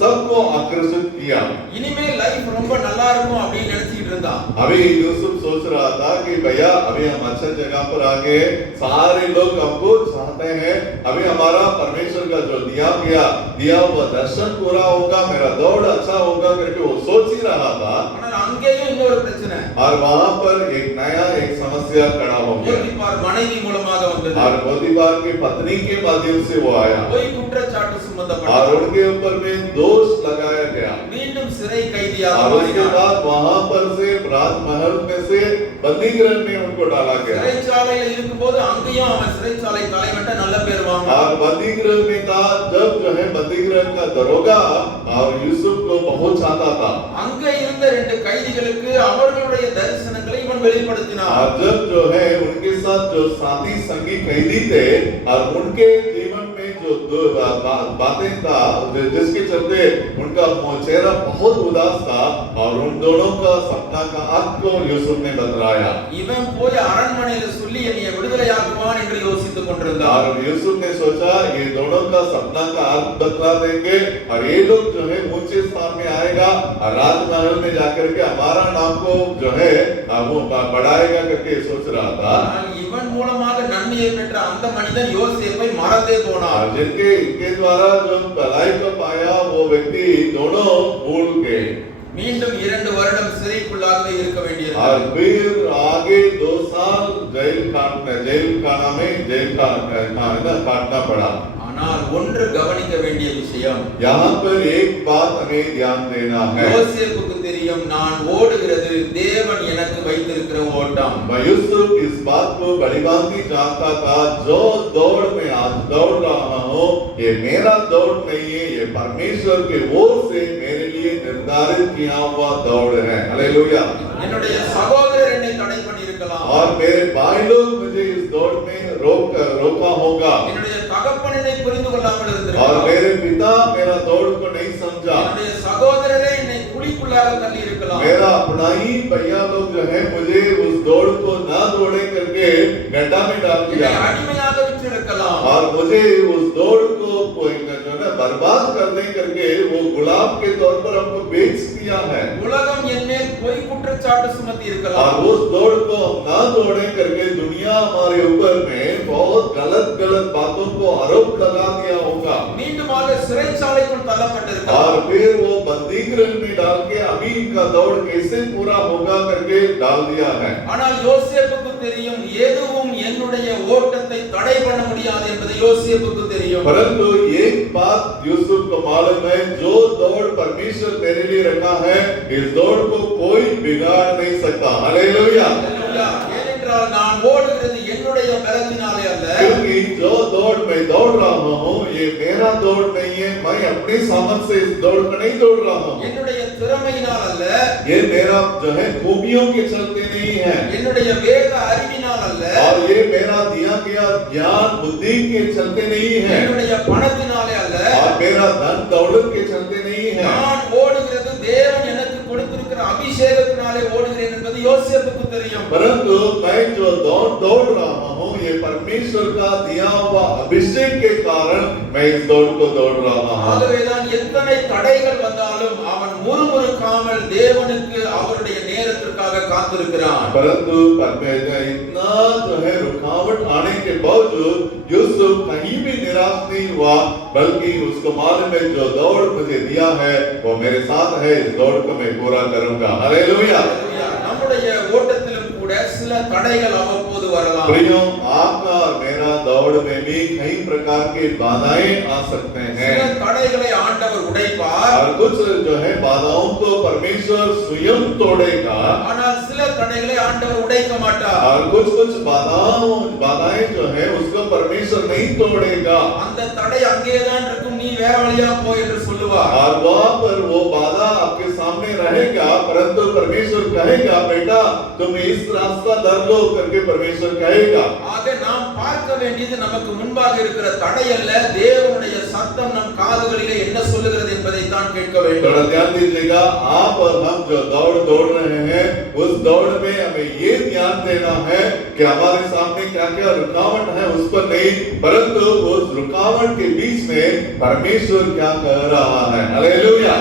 सबको आकर्षित किया. இனிமேல் லைஃப் ரொம்ப நல்லா இருக்கும் அப்படின்னு நினைச்சிட்டு இருந்தான். अभी यूसुफ सोच रहा था कि भैया अभी हम अच्छा जगह पर आ गए, सारे लोग हमको चाहते हैं, अभी हमारा परमेश्वर का जो दिया हुआ दर्शन पूरा होगा, मेरा दौड़ अच्छा होगा करके वो सोच ही रहा था. ஆனால் அங்கேயும் இன்னொரு பிரச்சனை. और वहां पर एक नया एक समस्या खड़ा हो गया. போத்திபார் மனைவி மூலமாக வந்தது. और पोतीफार की पत्नी के माध्यम से वो आया பொய் குற்றச்சாட்டு और சுமத்தப்பட்டார். उनके ऊपर में दोष लगाया गया. மீண்டும் சிறை கைதியாக और उसके மாறினார். बाद वहां पर से राजमहल में से बंदीगृह में उनको डाला गया. சிறைச்சாலையில இருக்கும்போது அங்கேயும் அவன் சிறைச்சாலை தலைவன்ட்ட நல்ல பேர் வாங்கினான். और बंदीगृह में था जब जो है बंदीगृह का दरोगा और यूसुफ को बहुत चाहता था. அங்க இருந்த ரெண்டு கைதிகளுக்கு அவர்களுடைய தரிசனங்களை இவன் வெளிப்படுத்தினான். और जब जो है उनके साथ जो साथी संगी कैदी थे और उनके जीवन में जो बातें था जिसके चलते उनका चेहरा बहुत उदास था और उन दोनों का सपना का अर्थ को यूसुफ ने बतलाया. இவன் போய் அரண்மனையில சொல்லி என்னைய விடுதலையாக்குவான் என்று யோசித்துக் கொண்டிருந்தான். और यूसुफ ने सोचा ये दोनों का सपना का अर्थ बतला देंगे और ये लोग जो है ऊंचे स्थान में आएगा और राजमहल में जाकर के हमारा नाम को जो है वो बढ़ाएगा करके सोच रहा था. ஆனால் இவன் மூலமாக நன்மையை பெற்ற அந்த மனிதன் யோசேப்பை மறந்தே போனான். और इनके द्वारा जो भलाई को पाया वो व्यक्ति दोनों भूल गए. மீண்டும் 2 வருடம் சிறைக்குள்ளாகவே இருக்க और வேண்டியிருந்தது. फिर आगे 2 साल जेल खाना में काटना पड़ा. ஆனால் ஒன்று கவனிக்க வேண்டிய விஷயம், यहाँ पर एक बात हमें ध्यान देना है. யோசேப்புக்கு தெரியும் நான் ஓடுகிறது தேவன் எனக்கு வைத்திருக்கிற ஓட்டம். यूसुफ इस बात को बड़ी भांति जानता था, जो दौड़ में आज दौड़ रहा हूँ ये मेरा दौड़ नहीं है, ये परमेश्वर के ओर से मेरे लिए निर्धारित किया हुआ दौड़ है. हालेलुया. என்னுடைய சகோதரர் என்னை தடை பண்ணியிருக்கலாம், और मेरे भाई लोग मुझे इस दौड़ में रोका होगा, என்னுடைய தகப்பன் என்னை புரிந்து கொள்ளாமல் और இருந்திருக்கலாம், मेरे पिता मेरा दौड़ को नहीं समझा, என்னுடைய சகோதரரே என்னை குழிக்குள்ளாக தள்ளி இருக்கலாம். मेरा अपना ही भैया लोग जो है मुझे उस दौड़ को ना दौड़े करके गड्ढा में डाल என்னை दिया, அடிமையாக விட்டிருக்கலாம். और मुझे उस दौड़ को जो है बर्बाद करने करके वो गुलाम के तौर पर हमको बेच दिया है. உலகம் என் மேல் பொய் குற்றச்சாட்டு சுமத்தி और இருக்கலாம். उस दौड़ को हम ना दौड़े करके दुनिया हमारे ऊपर में बहुत गलत बातों को आरोप लगा दिया होगा, மீண்டுமாக சிறைச்சாலைக்குள் தள்ளப்பட்டிருக்கலாம். और फिर वो बंदीगृह में में डाल के अभी इनका दौड़ कैसे पूरा होगा करके डाल दिया है। ஆனால் யோசேப்புக்கு தெரியும் எதுவும் என்னுடைய ஓட்டத்தை தடை பண்ண முடியாது என்பது யோசேப்புக்கு தெரியும். परंतु एक बात यूसुफ को मालूम है, जो दौड़ परमेश्वर तेरे लिए रखा है इस दौड़ को कोई बिगाड़ नहीं सकता। हालेलुया। அல்லேலூயா. ஏனென்றால் நான் ஓடுகிறது என்னுடைய பலத்தினாலே அல்ல. क्योंकि जो दौड़ मैं दौड़ रहा हूँ ये मेरा दौड़ नहीं है, मैं अपनी सामर्थ से इस दौड़ में नहीं दौड़ रहा हूँ। என்னுடைய திறமையினால் அல்ல, ये मेरा जो है खूबियों के चलते नहीं है, என்னுடைய வேத அறிவினால் அல்ல, और ये मेरा दिया गया ज्ञान बुद्धि के चलते नहीं है, என்னுடைய பணத்தினாலே அல்ல, और मेरा धन दौलत के चलते नहीं है। நான் ஓடுகிறது தேவன் எனக்கு கொடுத்திருக்கிற அபிஷேகத்தினாலே ஓடுகிறேன் என்பது யோசேப்புக்கு தெரியும். परंतु मैं जो दौड़ रहा हूँ ये परमेश्वर का दिया हुआ अभिषेक के कारण मैं इस दौड़ को दौड़ रहा हूँ। ஆகவேதான் எத்தனை தடைகள் வந்தாலும் அவன் முறுமுறுக்காமல் தேவனுக்கு அவருடைய நேரத்திற்காக காத்திருக்கிறான். परंतु इतना जो है रुकावट आने के बावजूद यूसुफ कहीं भी निराश नहीं हुआ, बल्कि उसको मालूम है जो दौड़ मुझे दिया है वो मेरे साथ है, इस दौड़ को मैं पूरा करूंगा। हालेलुया। நம்முடைய ஓட்டத்திலும் கூட சில தடைகள் அவ்வப்போது வரலாம். प्रियो, आपका और मेरा दौड़ में भी कई प्रकार के बाधाएं आ सकते हैं, சில தடைகளை ஆண்டவர் உடைப்பார். और कुछ जो है बाधाओं को परमेश्वर स्वयं तोड़ेगा, ஆனால் சில தடைகளை ஆண்டவர் உடைக்க மாட்டார். और कुछ बाधाएं जो है उसको परमेश्वर नहीं तोड़ेगा, அந்த தடை அங்கேதான் இருக்கும், நீ வேற வழியா போ என்று சொல்லுவார். और वहां पर वो बाधा आपके सामने रहेगा, परंतु परमेश्वर कहेगा बेटा तुम इस रास्ता दर लो करके परमेश्वर कहेगा। ஆக நாம் பார்க்க வேண்டியது நமக்கு முன்பாக இருக்கிற தடை அல்ல, தேவனுடைய சத்தம் நம் காதுகளிலே என்ன சொல்லுகிறது என்பதை தான் கேட்க வேண்டும். थोड़ा ध्यान दीजिएगा, आप और हम जो दौड़ रहे हैं उस दौड़ में हमें ये ध्यान देना है कि हमारे सामने क्या क्या रुकावट है उस पर नहीं, परंतु उस रुकावट के बीच में परमेश्वर क्या कर रहा है। हालेलुया।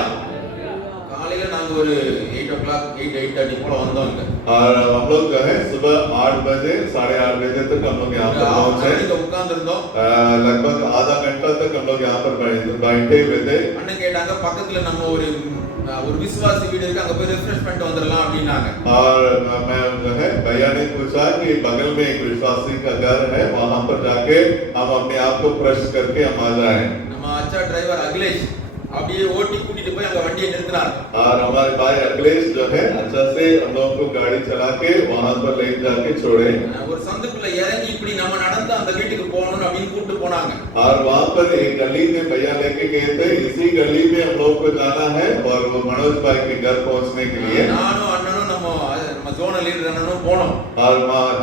காலையில நாங்க ஒரு 8 o'clock 8:30 போல வந்தோங்க. और हम लोग जो है सुबह 8 बजे 8:30 बजे तक हम लोग यहाँ पर पहुंचे। உட்கார்ந்து இருந்தோம். लगभग आधा घंटा तक हम लोग यहाँ पर बैठे हुए थे। அண்ணன் கேட்டாங்க பக்கத்துல நம்ம ஒரு விசுவாசி வீடு இருக்கு, அங்க போய் ரிஃப்ரெஷ் பண்ணிட்டு வந்துடலாம் அப்படினாங்க. और मैं जो है भैया ने पूछा कि बगल में एक विश्वासी का घर है, वहां पर जाके हम अपने आप को फ्रेश करके हम आ जाएं। நம்ம அச்சா டிரைவர் அகிலேஷ் அப்படியே ஓட்டி கூட்டிட்டு போய் அங்க வண்டியை நிறுத்தினார். और हमारे भाई अखिलेश जो है अच्छा से हम लोगों को गाड़ी चला के वहां पर ले जाके छोड़े, ஒரு சந்துக்குள்ள இறங்கி இப்படி நம்ம நடந்து அந்த வீட்டுக்கு போகணும் அப்படின்னு கூட்டிட்டு போனாங்க. और वहां पर एक गली में भैया लेके गए थे, इसी गली में हम लोग को जाना है और वो मनोज भाई के घर पहुंचने के लिए நானும் அண்ணனும் நம்ம ஜோனல் லீடர் அண்ணனும் போனோம். और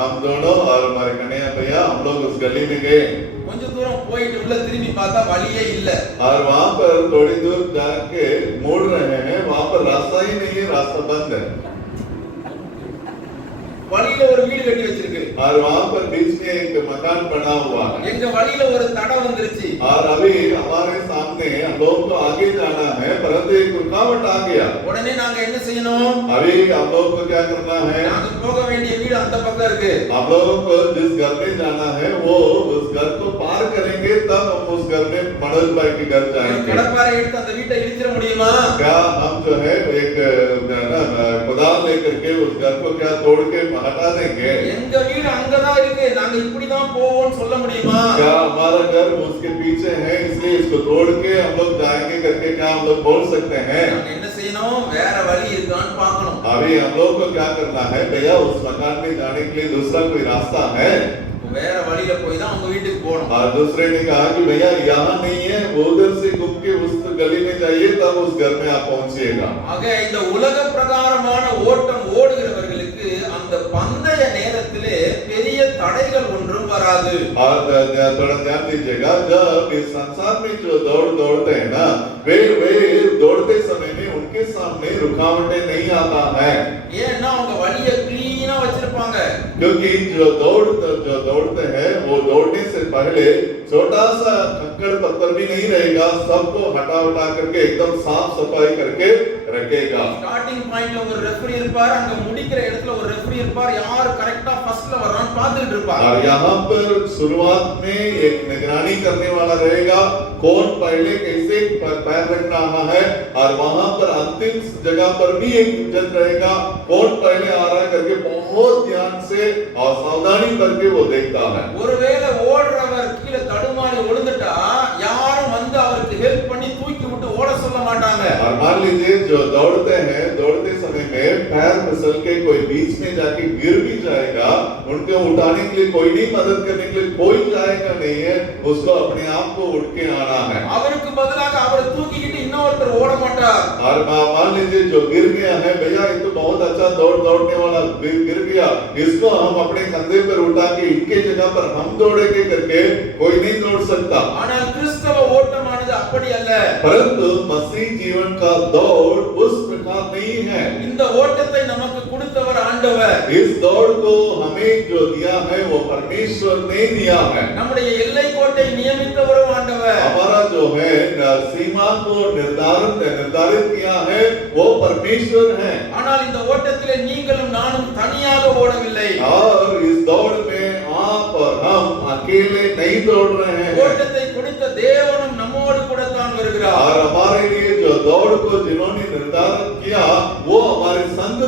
हम दोनों और हमारे कन्हैया भैया हम लोग उस गली में गए, கொஞ்ச தூரம் போயிட்டு உள்ள திரும்பி பார்த்தா வழியே இல்ல. और वहां पर थोड़ी दूर जाके मुड़ रहे हैं, वहां पर रास्ता ही नहीं है, रास्ता बंद है, வழியில ஒரு வீடு கட்டி வச்சிருக்கு. और वहां पर बीच में एक मकान बना हुआ है, எங்க வழியில ஒரு தடை வந்துருச்சு. और अभी हमारे सामने हम लोग को आगे जाना है, परंतु एक रुकावट आ गया। உடனே நாங்க என்ன செய்யணும்? अभी हम लोग को क्या करना है, நாங்க போக வேண்டிய வீடு அந்த பக்கம் இருக்கு. हम लोगों को जिस घर में जाना है वो उस घर को पार करेंगे तब हम उस घर में मनोज भाई के घर जाएंगे। கடப்பாரை எடுத்து அந்த வீட்டை இடிச்சிட முடியுமா? क्या हम जो है एक कुदाल लेकर के उस घर को क्या तोड़ के हटा देंगे? எங்க வீடு அங்கதான் இருக்கு, நாங்க இப்படிதான் போவோம்னு சொல்ல முடியுமா? क्या हमारा घर उसके पीछे है इसलिए इसको तोड़ के हम लोग जाएंगे करके क्या हम लोग बोल सकते हैं? நாங்க என்ன செய்யணும்? வேற வழி இருக்கான்னு பார்க்கணும். अभी हम लोग को क्या करना है भैया, उस मकान में जाने के लिए दूसरा कोई रास्ता है? வேற வழியில போய் தான் உங்க வீட்டுக்கு போகணும். और दूसरे ने कहा कि भैया यहाँ नहीं है, वो उधर से घूम के उस गली में जाइए तब उस घर में आप पहुंचिएगा। ஆக இந்த உலக பிரகாரமான ஓட்டம் ஓடுகிறவர்களுக்கு அந்த பந்தய நேரத்திலே பெரிய தடைகள் ஒன்றும் வராது. और थोड़ा ध्यान दीजिएगा, जब इस संसार में जो दौड़ते हैं ना, वे दौड़ते समय में उनके सामने रुकावटें नहीं आता है, ஏன்னா அவங்க வழியை கிளீனா வச்சிருப்பாங்க. क्योंकि जो दौड़ते हैं वो दौड़ने से पहले छोटा सा कंकड़ पत्थर भी नहीं रहेगा, सबको हटा करके एकदम साफ सफाई करके रखेगा। ஸ்டார்டிங் பாயிண்ட்ல ஒரு ரெஃபரி இருப்பார், அங்க முடிக்கிற இடத்துல ஒரு ரெஃபரி இருப்பார், யார் கரெக்ட்டா ஃபர்ஸ்ட்ல வர்றான்னு பார்த்துட்டு இருப்பார். और यहाँ पर शुरुआत में एक निगरानी करने वाला रहेगा, कौन पहले कैसे पैर रख रहा है, और वहां पर अंतिम जगह पर भी एक जज रहेगा, कौन पहले आ रहा है करके बहुत ध्यान से और सावधानी करके वो देखता है। ஒருவேளை ஓடுறவர் கீழே தடுமாறி விழுந்துட்டா யாரும் வந்து அவருக்கு ஹெல்ப் பண்ணி தூக்கி விட்டு ஓட சொல்ல மாட்டாங்க. और मान लीजिए जो दौड़ते हैं, दौड़ते समय में पैर फिसल के कोई बीच में जाके गिर भी जाएगा, उनको उठाने के लिए कोई नहीं, मदद करने के लिए कोई जाएगा नहीं है, उसको अपने आप को उठ के आना है। அவருக்கு பதிலாக அவரை தூக்கிக்கிட்டு இன்னொருத்தர் ஓட மாட்டார். और मान लीजिए जो गिर गया है, भैया ये तो बहुत अच्छा दौड़ने वाला गिर गया, इसको हम अपने कंधे पर उठा के इनके जगह पर हम दौड़ेंगे करके कोई नहीं दौड़ सकता। ஆனால் கிறிஸ்தவ ஓட்டமானது அப்படி அல்ல. परंतु मसीह जीवन का दौड़ उस प्रकार नहीं है। இந்த ஓட்டத்தை நமக்கு கொடுத்தவர் ஆண்டவர். इस दौड़ को हमें जो दिया है वो परमेश्वर ने दिया है। நம்முடைய எல்லை கோட்டை நியமித்தவரும் ஆண்டவர். हमारा जो है सीमा को निर्धारित किया है वो परमेश्वर है। ஆனால் இந்த ஓட்டத்திலே நீங்களும் நானும் தனியாக ஓடவில்லை. और इस दौड़ में आप और हम अकेले नहीं दौड़ रहे हैं। ஓட்டத்தை கொடுத்த தேவனும் நம்மோடு கூட தான் வருகிறார். और हमारे लिए जो दौड़ को जिन्होंने निर्धारित किया वो हमारे संग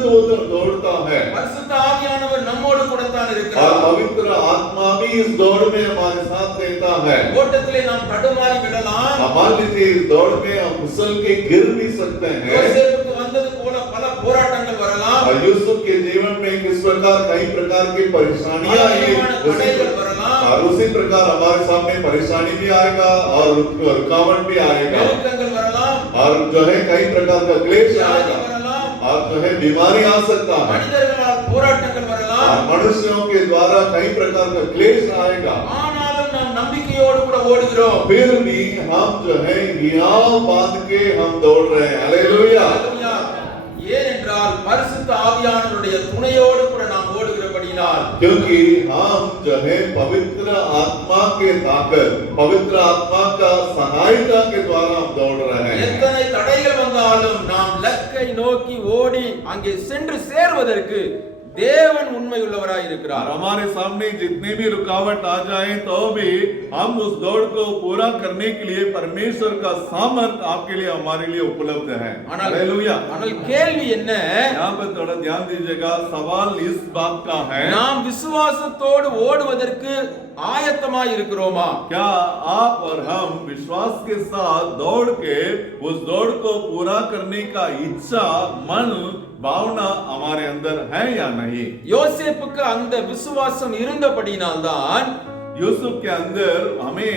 दौड़ता है। பரிசுத்த ஆவியானவர் நம்மோடு கூட தான் और இருக்கிறார். पवित्र आत्मा भी इस दौड़ में हमारे साथ रहता है। ஓட்டத்திலே நாம் தடுமாறி விடலாம். मान लीजिए इस दौड़ में हम फिसल के गिर भी सकते हैं। யோசேப்புக்கு வந்தது போல பல போராட்டங்கள் வரலாம். और यूसुफ के जीवन में किस प्रकार कई प्रकार की परेशानियां आई, தடைகள் வரலாம். और उसी प्रकार हमारे सामने परेशानी भी आएगा और रुकावट भी आएगा, நெருக்கங்கள் வரலாம். और जो है कई प्रकार का क्लेश வியாதி आएगा, வரலாம். और जो है बीमारी आ सकता है, மனிதர்களால் போராட்டங்கள் और வரலாம். मनुष्यों के द्वारा कई प्रकार का क्लेश आएगा। ஆனாலும் நாம் நம்பிக்கையோடு கூட ஓடுகிறோம். फिर भी हम जो है हियाव बांध के हम दौड़ रहे हैं। हालेलुया। ஹல்லேலூயா. ஏனென்றால் பரிசுத்த ஆவியானவருடைய துணையோடு கூட நாம் ஓடுகிறபடியால், क्योंकि हम जो है पवित्र आत्मा के ताकत, पवित्र आत्मा का सहायता के द्वारा हम दौड़ रहे हैं। எத்தனை தடைகள் வந்தாலும் நாம் லக்கை நோக்கி ஓடி அங்கே சென்று சேர்வதற்கு தேவன் உண்மை உள்ளவராய் और இருக்கிறார். हमारे सामने जितने भी रुकावट आ जाए तो भी हम उस दौड़ को पूरा करने के लिए परमेश्वर का सामर्थ आपके लिए हमारे लिए उपलब्ध है। हालेलुया। ஆனால் கேள்வி என்ன? यहाँ पर थोड़ा ध्यान दीजिएगा, सवाल इस बात का है, நாம் விசுவாசத்தோடு ஓடுவதற்கு ஆயத்தமாய் இருக்கிறோமா? क्या आप और हम विश्वास के साथ दौड़ के उस दौड़ को पूरा करने का इच्छा, मन, भावना हमारे अंदर है या नहीं? யோசேப்புக்கு அந்த விசுவாசம் இருந்தபடியினால்தான் यूसुफ के अंदर हमें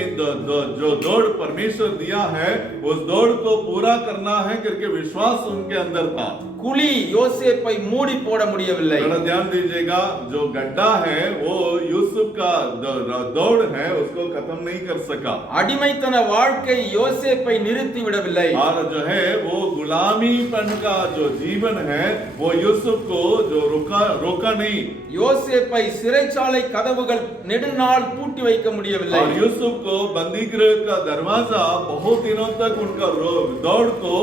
जो दौड़ परमेश्वर दिया है उस दौड़ को पूरा करना है करके विश्वास उनके अंदर था। குழி யோசேப்பை மூடி போட முடியவில்லை. थोड़ा ध्यान दीजिएगा, जो गड्ढा है वो यूसुफ का दौड़ है उसको खत्म नहीं कर सका, அடிமைத்தன வாழ்க்கை யோசேப்பை நிறுத்தி விடவில்லை. और जो है वो गुलामीपन का जो जीवन है वो यूसुफ को जो रोका नहीं, யோசேப்பை சிறைச்சாலை கதவுகள் நெடுநாள் பூட்டி வைக்க முடியவில்லை. और यूसुफ को बंदीगृह का दरवाजा बहुत दिनों तक उनका दौड़ को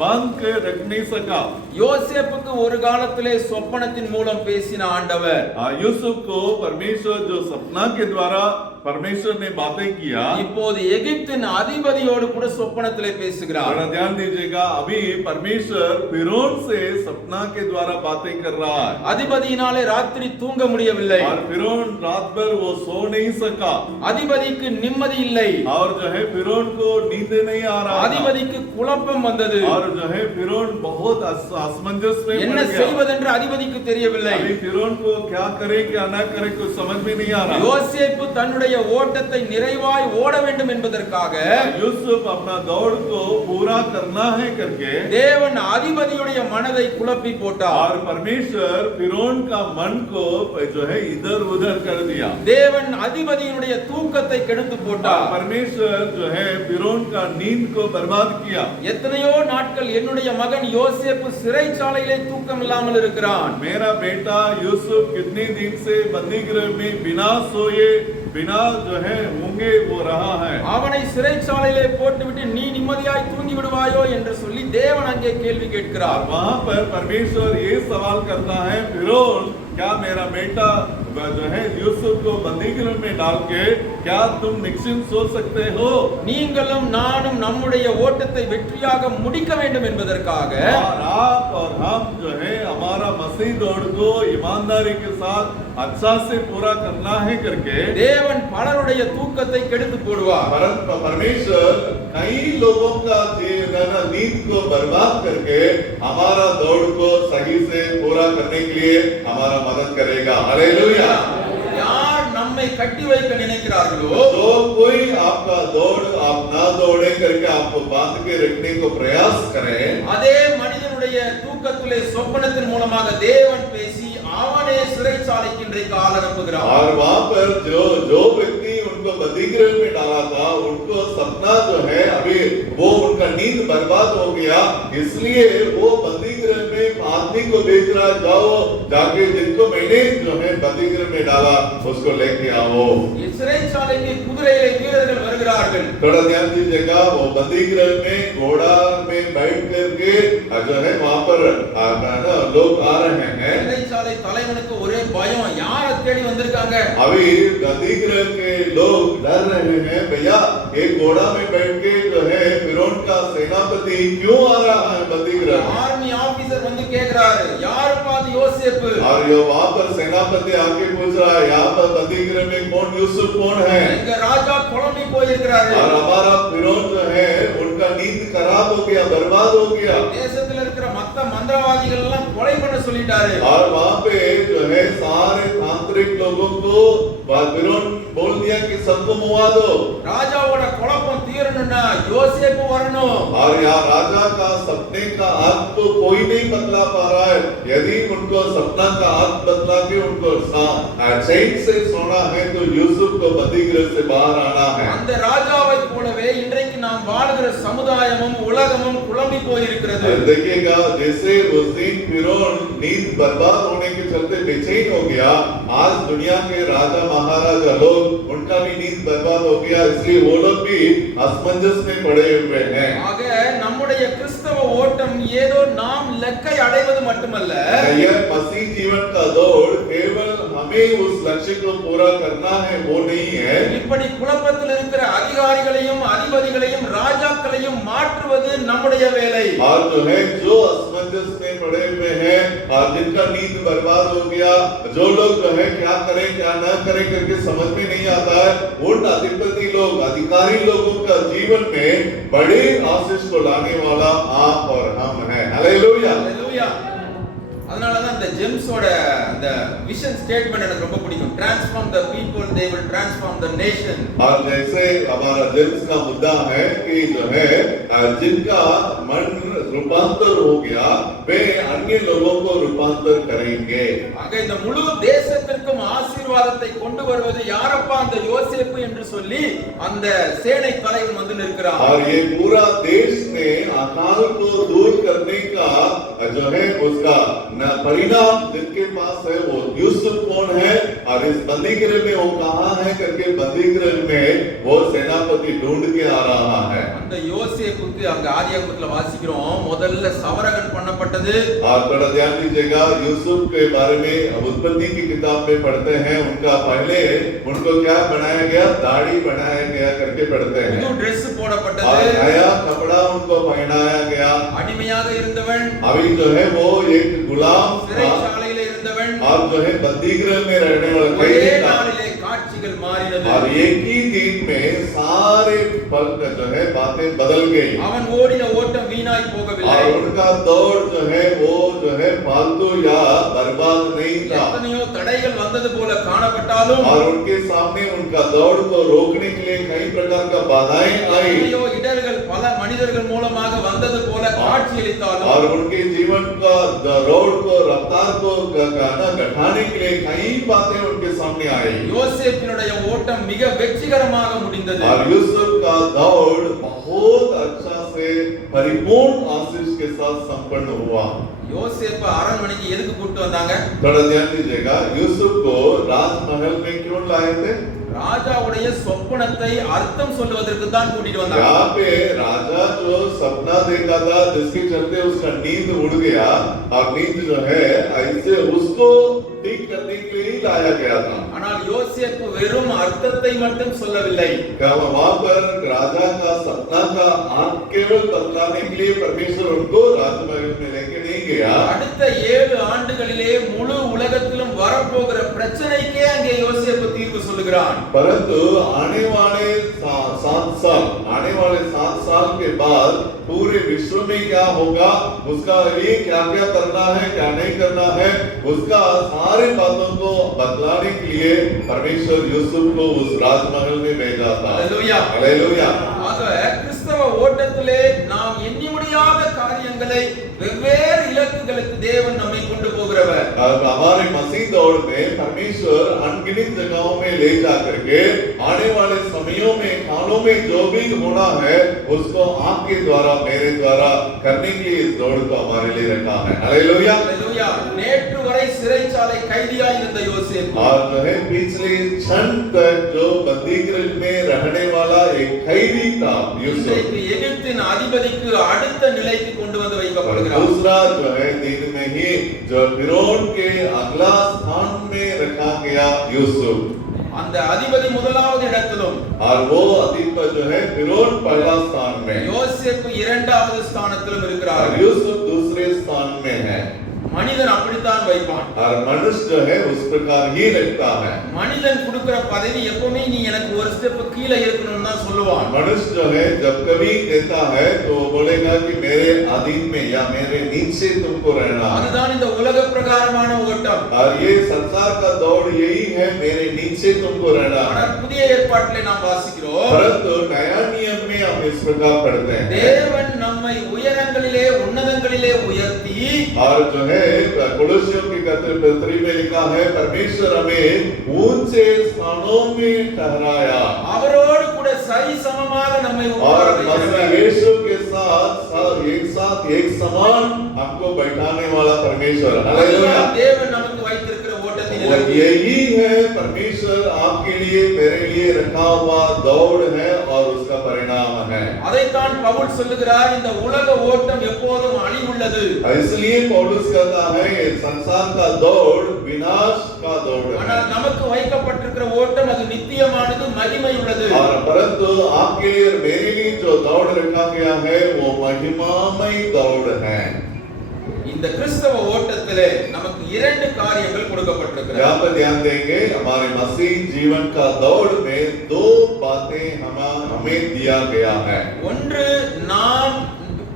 बंद के रख नहीं सका। யோசேப்புக்கு ஒரு காலத்திலே சொப்பனத்தின் மூலம் பேசின ஆண்டவர் यूसुफ को परमेश्वर जो सपना के द्वारा परमेश्वर ने बातें किया, இப்போது எகிப்தின் அதிபதியோடு கூட சொப்பனத்திலே பேசுகிறார். थोड़ा ध्यान दीजिएगा, अभी परमेश्वर फिरौन से सपना के द्वारा बातें कर रहा है, அதிபதியினாலே ராத்திரி தூங்க முடியவில்லை. और फिरौन रात भर वो सो नहीं सका, அதிபதிக்கு நிம்மதி இல்லை. और जो है फिरौन को नींद नहीं आ रहा था, அதிபதிக்கு குழப்பம் வந்தது. और जो है फिरौन बहुत असमंजस में என்ன पड़ गया। செய்வதென்று அதிபதிக்கு தெரியவில்லை. अभी फिरौन को क्या करे क्या ना करे कुछ समझ में नहीं आ रहा। யோசேப்பு தன்னுடைய ஓட்டத்தை நிறைவாய் ஓட வேண்டும் என்பதற்காக यूसुफ अपना दौड़ को पूरा करना है करके தேவன் அதிபதியுடைய மனதை குழப்பி போட்டார். और परमेश्वर फिरौन का मन को जो है इधर उधर कर दिया, தேவன் அதிபதியினுடைய தூக்கத்தை கெடுத்து और போட்டார். परमेश्वर जो है फिरौन का नींद को बर्बाद किया। எத்தனையோ நாட்கள் நாட்கள் என்னுடைய மகன் யோசேப்பு சிறைச்சாலையிலே தூக்கம் இல்லாமல் இருக்கிறான். मेरा बेटा यूसुफ कितने दिन से बंदी गृह में बिना सोए बिना जो है मूंगे वो रहा है. அவனை சிறைச்சாலையிலே போட்டுவிட்டு நீ நிம்மதியாய் தூங்கி விடுவாயோ என்று சொல்லி தேவன் அங்கே கேள்வி கேட்கிறார். वहां पर परमेश्वर ये सवाल करता है, फिरौन क्या मेरा बेटा जो है यूसुफ को बंदी गृह में डाल के क्या तुम निश्चिंत सो सकते हो? நீங்களும் நானும் நம்முடைய ஓட்டத்தை வெற்றியாக முடிக்க வேண்டும் என்பதற்காக और आप और हम जो है हमारा मसीह दौड़ को ईमानदारी के साथ अच्छा से पूरा करना है करके தேவன் பலருடைய தூக்கத்தை கெடுத்து போடுவார். परमेश्वर कई लोगों का नींद को बर्बाद करके हमारा दौड़ को सही से पूरा करने के लिए हमारा मदद करेगा. हालेलुया. யார் நம்மை கட்டி வைக்க நினைக்கிறார்களோ जो कोई आपका दौड़ आप ना दौड़े करके आपको बांध के रखने को प्रयास करें, அதே மனிதனுடைய தூக்கத்திலே சொப்பனத்தின் மூலமாக தேவன் பேசி அவனே சிறைச்சாலைக்கு இன்றைக்கு ஆள் அனுப்புகிறார். और वहां पर जो व्यक्ति उनको बंदी गृह में डाला था उनको सपना जो है अभी वो उनका नींद बर्बाद हो गया, इसलिए वो बंदी गृह में आदमी को भेज रहा, जाओ जाके जिनको मैंने जो है बंदी गृह में डाला उसको लेके आओ. சிறைச்சாலைக்கு குதிரையிலே வீரர்கள் வருகிறார்கள். थोड़ा ध्यान दीजिएगा, वो बंदी गृह में घोड़ा में बैठ करके जो है वहां पर लोग आ रहे हैं. சிறைச்சாலை தலைவனுக்கு ஒரே பயம், யாரை தேடி வந்திருக்காங்க? अभी बंदी गृह के लोग डर रहे हैं, भैया एक घोड़ा में बैठ के जो है फिरौन का सेनापति क्यों आ रहा है बंदी गृह में? ஆர்மி ஆபீசர் வந்து கேக்குறாரு, யாருப்பா அது யோசேப்பு? और ये वहां पर सेनापति आके पूछ रहा है, यहाँ पर बंदी गृह में कौन यूसुफ कौन है? எங்க ராஜா குழம்பி போயிருக்கிறாரு. और हमारा फिरौन जो है उनका नींद खराब हो गया, बर्बाद हो गया. தேசத்துல இருக்கிற மத்த மந்திரவாதிகள் எல்லாம் கொலை பண்ண சொல்லிட்டாரு. और वहां पे जो है सारे तांत्रिक लोगों को फिरौन बोल दिया कि सबको मुआ दो. ராஜாவோட குழப்பம் தீரணும்னா யோசேப்பு வரணும். और यहाँ राजा का सपने का अर्थ तो कोई नहीं बतला पा रहा है. यदि उनको सपना का अर्थ बतला के उनको चैन से सोना है तो यूसुफ को बंदी गृह से बाहर आना है. அந்த ராஜாவை போலவே இன்றைக்கு நாம் வாழ்கிற சமுதாயமும் உலகமும் குழம்பி போயிருக்கிறது. देखिएगा, जैसे उस दिन फिरौन नींद बर्बाद होने के चलते बेचैन हो गया, आज दुनिया के राजा महाराजा लोग उनका भी नींद बर्बाद हो गया, इसलिए वो लोग भी असमंजस में पड़े हुए हैं. ஆக நம்முடைய கிறிஸ்தவ ஓட்டம் ஏதோ நாம் லக்கை அடைவது மட்டுமல்ல, यह मसीह जीवन का दौड़ केवल हमें उस लक्ष्य को पूरा करना है वो नहीं है. இப்படி குழப்பத்தில் இருக்கிற அதிகாரிகளையும் அதிபதிகளையும் ராஜாக்களையும் மாற்றுவது நம்முடைய வேலை. और जो है जो असमंजस में पड़े हुए हैं और जिनका नींद बर्बाद हो गया, जो लोग जो है क्या करें क्या न करें करके समझ में नहीं आता है, उन अधिपति लोग अधिकारी लोगों का जीवन में बड़े आशीष को लाने वाला आप और हम हैं. हालेलुया. ஹalleluya. அதனாலதான் இந்த ஜெம்ஸோட அந்த விஷன் ஸ்டேட்மென்ட் எனக்கு ரொம்ப பிடிக்கும். Transform the people, they will transform the nation. और जैसे हमारा जेम्स का मुद्दा है कि जो है जिनका मन रूपांतर हो गया वे अन्य लोगों को रूपांतर करेंगे. ஆக இந்த முழு தேசத்திற்கும் ஆசீர்வாதத்தை கொண்டு வருவது யாரப்பா அந்த யோசேப்பு என்று சொல்லி அந்த சேனை தலைவன் வந்து நிற்கிறான். और ये पूरा देश ने अकाल को दूर करने का जो है उसका परिणाम जिनके पास है वो यूसुफ कौन है और इस बंदी गृह में वो कहाँ है करके बंदी गृह में वो सेनापति ढूंढ के आ रहा है. அந்த யோசேப்புக்கு அங்க ஆதியாகமத்துல வாசிக்கிறோம், முதல்ல சவரகன் பண்ணப்பட்டது. और थोड़ा ध्यान दीजिएगा, यूसुफ के बारे में उत्पत्ति की किताब में पढ़ते हैं, उनका पहले उनको क्या बनाया गया, दाढ़ी बनाया गया करके पढ़ते हैं. புது Dress और போடப்பட்டது. नया कपड़ा उनको पहनाया गया. அடிமையாக இருந்தவன், अभी जो है वो एक गुलाम था சிறைச்சாலையில இருந்தவன். और जो है बंदी गृह में रहने वाला ஒரே कैदी था. நாளிலே காட்சிகள் மாறினது. और एक ही दिन में सारे पल जो है बातें बदल गई. அவன் ஓடின ஓட்டம் வீணாய் போகவில்லை. और उनका दौड़ जो है वो जो है फालतू या बर्बाद नहीं था. எத்தனையோ தடைகள் வந்தது போல காணப்பட்டாலும், और उनके सामने उनका दौड़ को रोकने के लिए कई प्रकार का बाधाएं आई. எத்தனையோ இடர்கள் பல மனிதர்கள் மூலமாக வந்தது போல காட்சியளித்தாலும், और उनके जीवन का दौड़ को रफ्तार को घटाने के लिए कई बातें उनके सामने आई. யோசேப்பினுடைய ஓட்டம் மிக வெற்றிகரமாக முடிந்தது. और यूसुफ का दौड़ बहुत अच्छा से परिपूर्ण आशीष उसके साथ संपन्न हुआ। யோசேப்பு அரண்மனைக்கு எதுக்கு கூட்டிட்டு வந்தாங்க? थोड़ा ध्यान दीजिएगा, यूसुफ को राजमहल में क्यों लाए थे? ராஜாவுடைய சொப்பனத்தை அர்த்தம் சொல்லுவதற்கு தான் கூட்டிட்டு வந்தாங்க. यहाँ पे राजा जो सपना देखा था, जिसके चलते उसका नींद उड़ गया, और नींद जो है ऐसे उसको ठीक करने के लिए ही लाया गया था। ஆனால் யோசேப்பு வெறும் அர்த்தத்தை மட்டும் சொல்லவில்லை. वहां पर राजा का सपना का अर्थ केवल बतलाने के लिए परमेश्वर उनको राजमहल में लेके नहीं गया। அடுத்த 7 ஆண்டுகளிலே முழு உலகத்திலும் வரப்போகிற பிரச்சனைக்கே அங்கே யோசேப்பு தீர்வு சொல்லுகிறான். परंतु आने वाले 7 साल के बाद पूरे विश्व में क्या होगा, उसका लिए क्या क्या करना है, क्या नहीं करना है, उसका सारे बातों को बतलाने के लिए परमेश्वर यूसुफ को उस राजमहल में भेजा था। Hallelujah, hallelujah. ஆக கிறிஸ்தவ ஓட்டத்திலே நாம் எண்ணி முடியாத காரியங்களை வெவ்வேறு இலக்குகளுக்கு தேவன் நம்மை கொண்டு போகிறவர். हमारे मसीह दौड़ में परमेश्वर अनगिनत जगहों में ले जाकर के आने वाले समयों में कालों में जो भी होना है उसको आपके द्वारा मेरे द्वारा करने के लिए इस दौड़ को हमारे लिए रखा है। Hallelujah, hallelujah. நேற்று வரை சிறைச்சாலை கைதியாய் இருந்த யோசேப்பு और जो है पिछले क्षण तक जो बंदीगृह में रहने वाला एक कैदी था यूसुफ, இன்றைக்கு எகிப்தின் அதிபதிக்கு அடுத்த நிலைக்கு கொண்டு வந்து வைக்கப்படுகிறார். दूसरा जो है दिन में ही जो फिरौन के अगला स्थान में रखा गया यूसुफ, அந்த அதிபதி முதலாவது இடத்திலும் और वो अधिपति जो है फिरौन पहला स्थान में, யோசேப்பு இரண்டாவது ஸ்தானத்திலும் और இருக்கிறார். यूसुफ दूसरे स्थान में है। மனிதன் அப்படித்தான் வைப்பான். और मनुष्य जो है उस प्रकार ही रखता है। மனிதன் கொடுக்கிற பதவி எப்பவுமே நீ எனக்கு ஒரு ஸ்டெப் கீழே இருக்கணும்னு தான் சொல்லுவான். मनुष्य जो है जब कभी देता है तो वो बोलेगा कि मेरे अधीन में या मेरे नीचे तुमको रहना है। அதுதான் இந்த உலக பிரகாரமான ஓட்டம். और ये संसार का दौड़ यही है, मेरे नीचे तुमको रहना है। ஆனால் புதிய ஏற்பாட்டிலே நாம் வாசிக்கிறோம், परंतु नया नियम में हम इस प्रकार पढ़ते हैं, தேவன் நம்மை உயரங்களிலே உன்னதங்களிலே உயர்த்தி और जो है कोलोसियों की पत्री में लिखा है परमेश्वर हमें ऊंचे स्थानों में ठहराया, அவரோடு கூட சரி சமமாக நம்மை உட்கார और मसीह வைக்கிறார். यीशु के साथ एक समान हमको बैठाने वाला परमेश्वर। हालेलुया। அதுதான் தேவன் நமக்கு வைத்திருக்கிற ஓட்டத்தின் இலக்கு. यही है परमेश्वर आपके लिए मेरे लिए रखा हुआ दौड़ है और उसका परिणाम है। அதைத்தான் பவுல் சொல்லுகிறார், இந்த உலக ஓட்டம் எப்போதும் அழிவுள்ளது. इसलिए पौलुस कहता है ये संसार का दौड़ विनाश का दौड़ है, ஆனால் நமக்கு வைக்கப்பட்டிருக்கிற ஓட்டம் அது நித்தியமானது, மகிமை உள்ளது. और परंतु आपके लिए और मेरे लिए जो दौड़ रखा गया है वो महिमामय दौड़ है। இந்த கிறிஸ்தவ ஓட்டத்திலே நமக்கு 2 காரியங்கள் கொடுக்கப்பட்டிருக்கிறது. यहाँ पर ध्यान देंगे, हमारे मसीह जीवन का दौड़ में 2 बातें हमें दिया गया है। ஒன்று, நாம்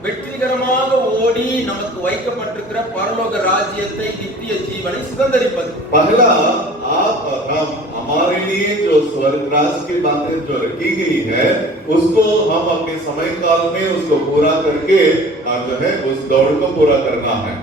வெற்றிகரமாக ஓடி நமக்கு வைக்கப்பட்டிருக்கிற பரலோக ராஜ்யத்தை, நித்திய ஜீவனை சுதந்தரிப்பது. पहला, आप और हम हमारे लिए जो स्वर्ग राज्य की बातें जो रखी गई है उसको हम अपने समय काल में उसको पूरा करके जो है उस दौड़ को पूरा करना है।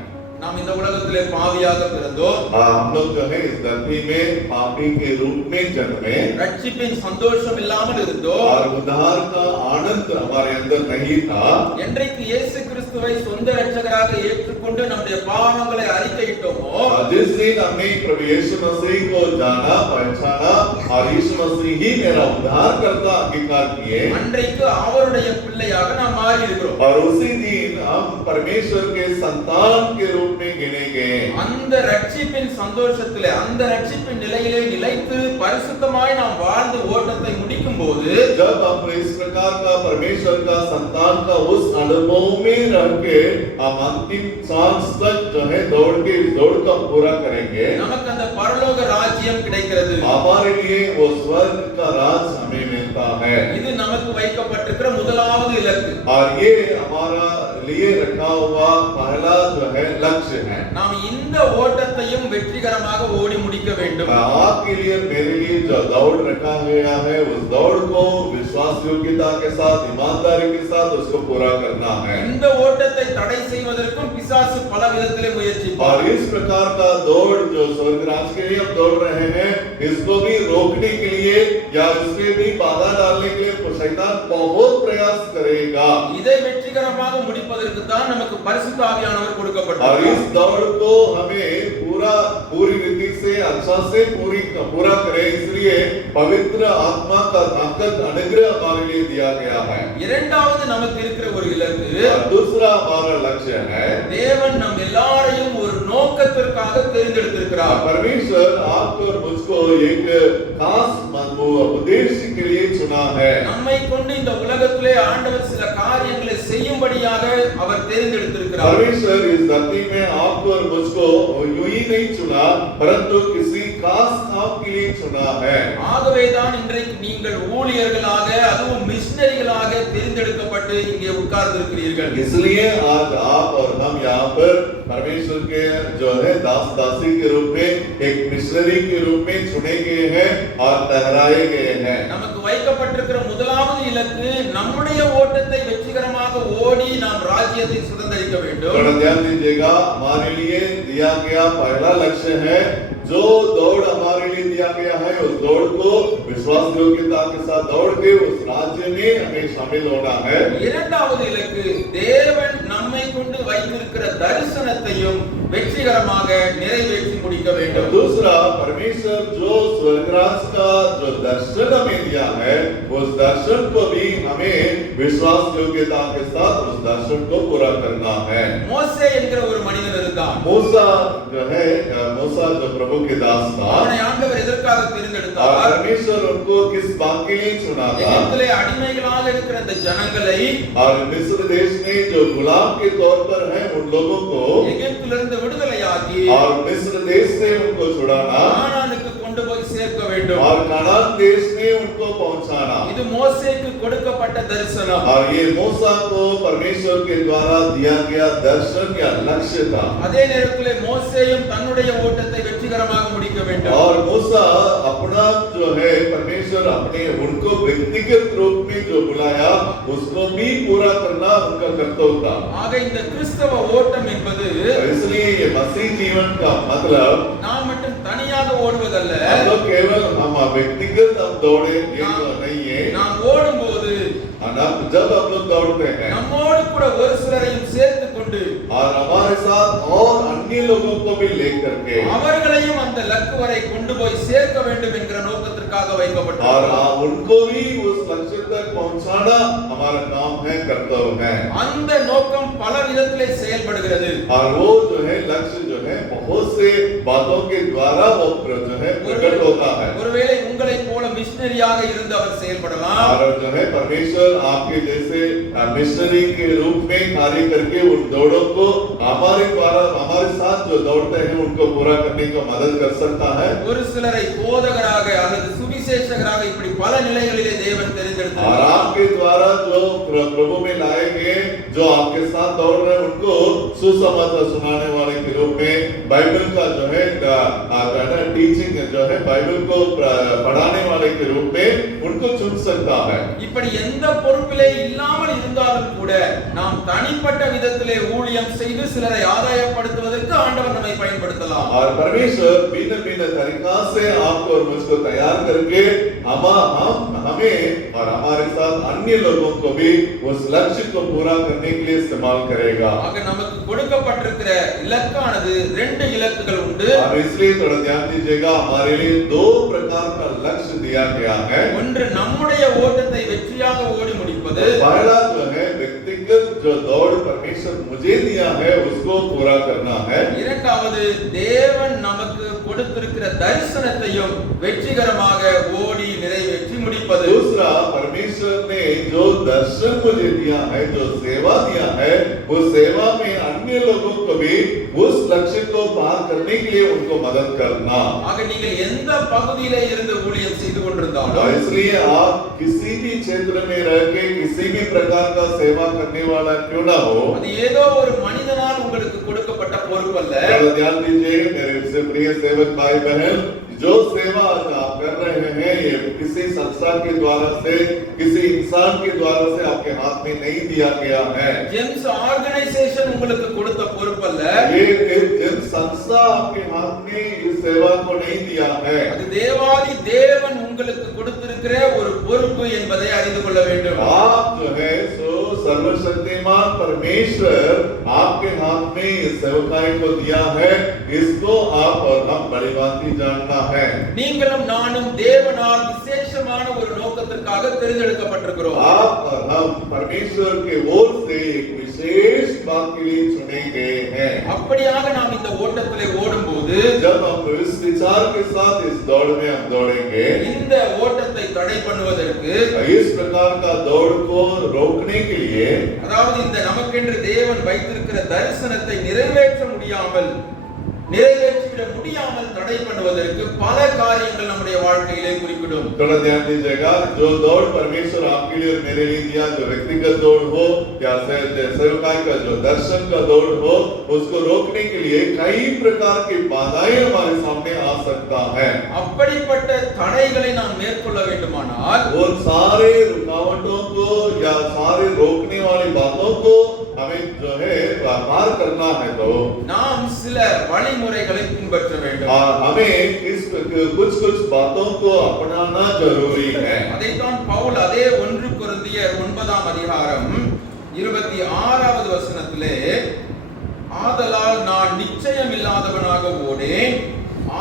நாம் இந்த உலகத்திலே பாவியாக பிறந்தோம். हम लोग जो है इस धरती में पापी के रूप में जन्मे, ரட்சிப்பின் சந்தோஷம் இல்லாமல் இருந்தோம். और उद्धार का आनंद हमारे अंदर नहीं था। என்றைக்கு இயேசு கிறிஸ்துவை சொந்த இரட்சகராக ஏற்றுக்கொண்டு நம்முடைய பாவங்களை அறிக்கையிட்டோமோ, जिस दिन हमने प्रभु यीशु मसीह को जाना, पहचाना और यीशु मसीह ही मेरा उद्धार करता अंगीकार किए, அன்றைக்கு அவருடைய பிள்ளையாக நாம் மாறி இருக்கிறோம். और उसी दिन हम परमेश्वर के संतान के रूप में गिने गए। அந்த ரட்சிப்பின் சந்தோஷத்திலே, அந்த ரட்சிப்பின் நிலையிலே நிலைத்து பரிசுத்தமாய் நாம் வாழ்ந்து ஓட்டத்தை முடிக்கும் போது, जब हम इस प्रकार का परमेश्वर का संतान का उस अनुभव में रह के हम अंतिम सांस तक जो है दौड़ के इस दौड़ को पूरा करेंगे, நமக்கு அந்த பரலோக ராஜ்யம் கிடைக்கிறது. हमारे लिए वो स्वर्ग का राज हमें मिलता है। இது நமக்கு வைக்கப்பட்டிருக்கிற முதலாவது இலக்கு. और ये हमारा लिए रखा हुआ पहला जो है लक्ष्य है। நாம் இந்த ஓட்டத்தையும் வெற்றிகரமாக ஓடி முடிக்க வேண்டும். आपके लिए मेरे लिए जो दौड़ रखा गया है उस दौड़ को विश्वास योग्यता के साथ ईमानदारी के साथ उसको पूरा करना है. இந்த ஓட்டத்தை தடை செய்வதற்கும் பிசாசு பல விதத்திலே முயற்சிப்பார். और इस प्रकार का दौड़ जो स्वर्गराज के लिए हम दौड़ रहे हैं इसको भी रोकने के लिए या इसमें भी बाधा डालने के लिए शैतान बहुत प्रयास करेगा. இதை வெற்றிகரமாக முடிப்பதற்கு தான் நமக்கு பரிசுத்த ஆவியானவர் और கொடுக்கப்பட்டார். इस दौड़ को हमें पूरी रीति से अच्छा से पूरा करें इसलिए पवित्र आत्मा का ताकत अनुग्रह हमारे लिए दिया गया है. இரண்டாவது நமக்கு இருக்கிற ஒரு இலக்கு, और दूसरा हमारा लक्ष्य है தேவன் நம் எல்லாரையும் ஒரு நோக்கத்திற்காக தெரிந்தெடுத்திருக்கிறார். परमेश्वर आपको और मुझको एक खास उद्देश्य के लिए चुना है. நம்மை கொண்டு இந்த உலகத்திலே ஆண்டவர் சில காரியங்களை செய்யும்படியாக அவர் தெரிந்தெடுத்திருக்கிறார். परमेश्वर इस धरती में आपको और मुझको यूं ही नहीं चुना परंतु किसी खास काम के लिए चुना है. ஆகவேதான் இன்றைக்கு நீங்கள் ஊழியர்களாக அதுவும் மிஷனரிகளாக தெரிந்தெடுக்கப்பட்டு இங்கே உட்கார்ந்திருக்கிறீர்கள். इसलिए आज आप और हम यहाँ पर परमेश्वर के जो है दास दासी के रूप में एक मिशनरी के रूप में चुने गए हैं और ठहराए गए हैं. நமக்கு வைக்கப்பட்டிருக்கிற முதலாவது இலக்கு நம்முடைய ஓட்டத்தை வெற்றிகரமாக ஓடி நாம் ராஜ்யத்தை சுதந்தரிக்க வேண்டும். थोड़ा ध्यान दीजिएगा, हमारे लिए दिया गया पहला लक्ष्य है जो दौड़ हमारे लिए दिया गया है उस दौड़ को विश्वास योग्यता के साथ दौड़ के उस राज्य में हमें शामिल होना है. இரண்டாவது இலக்கு தேவன் நம்மை கொண்டு வைத்திருக்கிற தரிசனத்தையும் வெற்றிகரமாக நிறைவேற்றி முடிக்க வேண்டும். दूसरा परमेश्वर जो स्वर्गराज का जो दर्शन हमें दिया है उस दर्शन को भी हमें विश्वास योग्यता के साथ उस दर्शन को पूरा करना है. மோசே என்கிற ஒரு மனிதன் இருந்தான். मूसा जो है मूसा जो प्रभु के दास था அவனை ஆண்டவர் எதற்காக और தெரிந்தெடுத்தார்? परमेश्वर उनको किस बात के लिए चुना था. எகிப்திலே அடிமைகளாக இருக்கிற இந்த ஜனங்களை और मिस्र देश में जो गुलाम के तौर पर हैं उन लोगों को எகிப்திலிருந்து விடுதலையாக்கி और मिस्र देश से उनको छुड़ाना கானானுக்கு கொண்டு போய் சேர்க்க வேண்டும். और कनान देश में उनको पहुंचाना. இது மோசேக்கு கொடுக்கப்பட்ட தரிசனம். और ये मूसा को परमेश्वर के द्वारा दिया गया दर्शन या लक्ष्य था. அதே நேரத்திலே மோசேயும் தன்னுடைய ஓட்டத்தை வெற்றிகரமாக முடிக்க வேண்டும். और मूसा अपना जो है परमेश्वर अपने उनको व्यक्तिगत रूप में जो बुलाया उसको भी पूरा करना उनका कर्तव्य था. ஆக இந்த கிறிஸ்தவ ஓட்டம் என்பது इसलिए ये मसीह जीवन का मतलब நாம் மட்டும் தனியாக ஓடுவதல்ல. हम लोग केवल हम व्यक्तिगत हम दौड़े ये तो नहीं है. நாம் ஓடும்போது जब हम लोग दौड़ते हैं நம்மோடு கூட ஒரு சிலரையும் சேர்த்துக் கொண்டு और हमारे साथ और अन्य लोगों को भी लेकर के அவர்களையும் அந்த லக்கு வரை கொண்டு போய் சேர்க்க வேண்டும் என்கிற நோக்கத்திற்காக और வைக்கப்பட்டிருக்கிறார். उनको भी उस लक्ष्य तक पहुंचाना हमारा काम है, कर्तव्य है. அந்த நோக்கம் பல விதத்திலே செயல்படுகிறது. और वो जो है लक्ष्य जो है बहुत से बातों के द्वारा वो जो है प्रकट होता है. ஒருவேளை உங்களை போல மிஷனரியாக இருந்து அவர் செயல்படலாம். और जो है परमेश्वर आपके जैसे मिशनरी के रूप में कार्य करके उन दौड़ों को हमारे द्वारा हमारे साथ जो दौड़ते हैं उनको पूरा करने को मदद कर सकता है. ஒரு சிலரை போதகராக அல்லது சுவிசேஷகராக இப்படி பல நிலைகளிலே தேவன் और தெரிந்தெடுத்தார். आपके द्वारा जो प्रभु में लाए गए जो आपके साथ दौड़ रहे हैं उनको सुसमाचार सुनाने वाले के रूप में बाइबल का जो है टीचिंग जो है बाइबल को पढ़ाने वाले के रूप में उनको चुन सकता है. இப்படி எந்த பொறுப்பிலே இல்லாமல் இருந்தாலும் கூட நாம் தனிப்பட்ட விதத்திலே ஊழியம் செய்து சிலரை ஆதாயப்படுத்துவதற்கு ஆண்டவர் நம்மை பயன்படுத்தலாம். और परमेश्वर भिन्न भिन्न तरीका से आपको और मुझको तैयार करके हमें और हमारे साथ अन्य लोगों को भी उस लक्ष्य को पूरा करने के लिए इस्तेमाल करेगा. ஆக நமக்கு கொடுக்கப்பட்டிருக்கிற இலக்கானது ரெண்டு இலக்குகள் உண்டு. और इसलिए थोड़ा ध्यान दीजिएगा, हमारे लिए दो प्रकार का लक्ष्य दिया गया है. ஒன்று நம்முடைய ஓட்டத்தை வெற்றியாக ஓடி முடிப்பது. पहला जो है व्यक्तिगत जो दौड़ परमेश्वर मुझे दिया है उसको पूरा करना है. இரண்டாவது தேவன் நமக்கு கொடுத்திருக்கிற தரிசனத்தையும் வெற்றிகரமாக ஓடி நிறைவேற்றி முடிப்பது. दूसरा परमेश्वर ने जो दर्शन मुझे दिया है जो सेवा दिया है उस सेवा में अन्य लोगों को भी उस लक्ष्य को पार करने के लिए उनको मदद करना. ஆக நீங்கள் எந்த பகுதியிலே இருந்து ஊழியம் செய்து கொண்டிருந்தாலும் इसलिए आप किसी भी क्षेत्र में रह के किसी भी प्रकार का सेवा करने वाला क्यों ना हो, அது ஏதோ ஒரு மனிதனால் உங்களுக்கு கொடுக்கப்பட்ட பொறுப்பு பொறுப்பல்ல. थोड़ा ध्यान दीजिए मेरे से प्रिय सेवक भाई बहन, जो सेवा आज आप कर रहे हैं ये किसी संस्था के द्वारा से, किसी इंसान के द्वारा से आपके हाथ में नहीं दिया गया है। ஜெம்ஸ் ஆர்கனைசேஷன் உங்களுக்கு கொடுத்த பொறுப்பல்ல. ये जिन संस्था आपके हाथ में इस सेवा को नहीं दिया है, அது தேவாதி தேவன் உங்களுக்கு கொடுத்திருக்கிற ஒரு பொறுப்பு என்பதை அறிந்து கொள்ள வேண்டும். आप जो है सो सर्वशक्तिमान परमेश्वर आपके हाथ में इस सेवकाई को दिया है, इसको आप और हम बड़ी बात जानना है। நீங்களும் நானும் தேவனால் விசேஷமான ஒரு நோக்கத்திற்காக தெரிந்தெடுக்கப்பட்டிருக்கிறோம். आप और हम परमेश्वर के ओर से एक विशेष बात के लिए चुने गए हैं। அப்படியாக நாம் இந்த ஓட்டத்திலே ஓடும்போது जब हम इस विचार के साथ इस दौड़ में हम दौड़ेंगे, இந்த ஓட்டத்தை தடை பண்ணுவதற்கு, इस प्रकार का दौड़ को रोकने के लिए, அதாவது இந்த நமக்கென்று தேவன் வைத்திருக்கிற தரிசனத்தை நிறைவேற்றிவிட முடியாமல் தடை பண்ணுவதற்கு பல காரியங்கள் நம்முடைய வாழ்க்கையிலே குறிப்பிடும். थोड़ा ध्यान दीजिएगा, जो दौड़ परमेश्वर आपके लिए और मेरे लिए दिया, जो व्यक्तिगत दौड़ हो या सेवकाई का जो दर्शन का दौड़ हो, उसको रोकने के लिए कई प्रकार की बाधाएं हमारे सामने आ सकता है। அப்படிப்பட்ட தடைகளை நாம் மேற்கொள்ள வேண்டுமானால் उन सारे रुकावटों को या सारे रोकने वाली बातों को हमें जो है पार करना है, तो நாம் சில வழிமுறைகளை பின்பற்ற வேண்டும். हमें इस कुछ बातों को अपनाना जरूरी है। அதைத்தான் பவுல் அதே 1 கொரிந்தியர் 9ஆம் அதிகாரம் 26வது வசனத்திலே, ஆதலால் நான் நிச்சயம் இல்லாதவனாக ஓடேன்,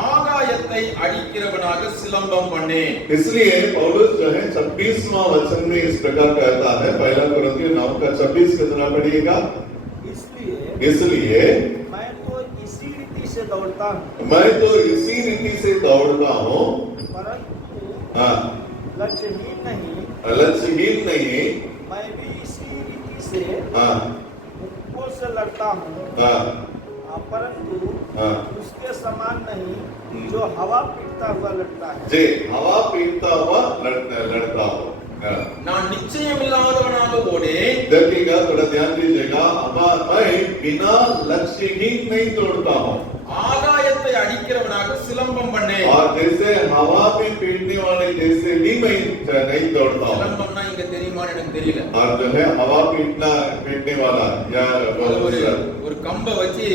ஆகாயத்தை அடிக்கிறவனாக சிலம்பம் பண்ணேன். इसलिए पौलुस जो है 26वां वचन में इस प्रकार कहता है, पहला कोरिन्थियों 9 का 26 कितना पढ़िएगा? इसलिए मैं तो इसी रीति से दौड़ता हूँ, मैं तो इसी रीति से दौड़ता हूँ, परंतु हाँ, लक्ष्यहीन नहीं, लक्ष्यहीन नहीं, मैं भी इसी रीति से हाँ, मुक्कों से लड़ता हूँ, हाँ, परंतु हाँ, उसके समान नहीं जो हवा पीटता हुआ लड़ता है। जे हवा पीटता हुआ लड़ता हो। நான் நிச்சயம் இல்லாதவனாக ஓடேன். देखिएगा, थोड़ा ध्यान दीजिएगा, मैं बिना लक्ष्यहीन नहीं दौड़ता हूँ, ஆகாயத்தை அடிக்கிறவனாக சிலம்பம் பண்ணேன். और जैसे हवा में पीटने वाले जैसे भी मैं नहीं दौड़ता हूँ। சிலம்பம்னா இங்க தெரியுமான்னு எனக்கு தெரியல. और जो है हवा पीटने वाला या ஒரு கம்ப வச்சு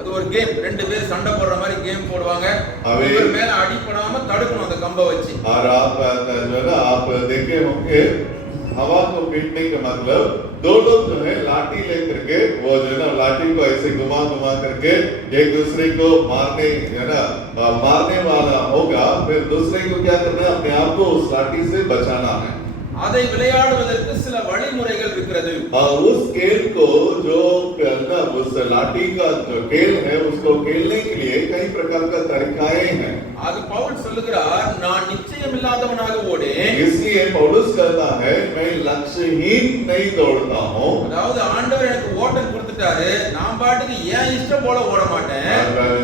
அது ஒரு கேம், ரெண்டு பேர் சண்டை போடுற மாதிரி கேம் போடுவாங்க. अभी ஒரு மேல அடிபடாம தடுக்கணும் அந்த கம்ப வச்சு. और आप जो है ना, आप देखे होंगे हवा को पीटने का मतलब दो लोग जो है लाठी लेकर के वो जो है ना लाठी को ऐसे घुमा करके एक दूसरे को मारने है ना मारने वाला होगा, फिर दूसरे को क्या करना है, अपने आप को उस लाठी से बचाना है। அதை விளையாடுவதற்கு சில வழிமுறைகள் இருக்கிறது. उस खेल को जो ना उस लाठी का जो खेल है उसको खेलने के लिए कई प्रकार का तरीकाएं हैं। அது பவுல் சொல்லுகிறார், நான் நிச்சயம் இல்லாதவனாக ஓடேன். इसलिए पौलुस कहता है, मैं लक्ष्यहीन नहीं दौड़ता हूँ। அதாவது ஆண்டவர் எனக்கு ஓட்டம் கொடுத்துட்டாரு, நான் பாட்டுக்கு ஏன் இஷ்டம் போல ஓட மாட்டேன்.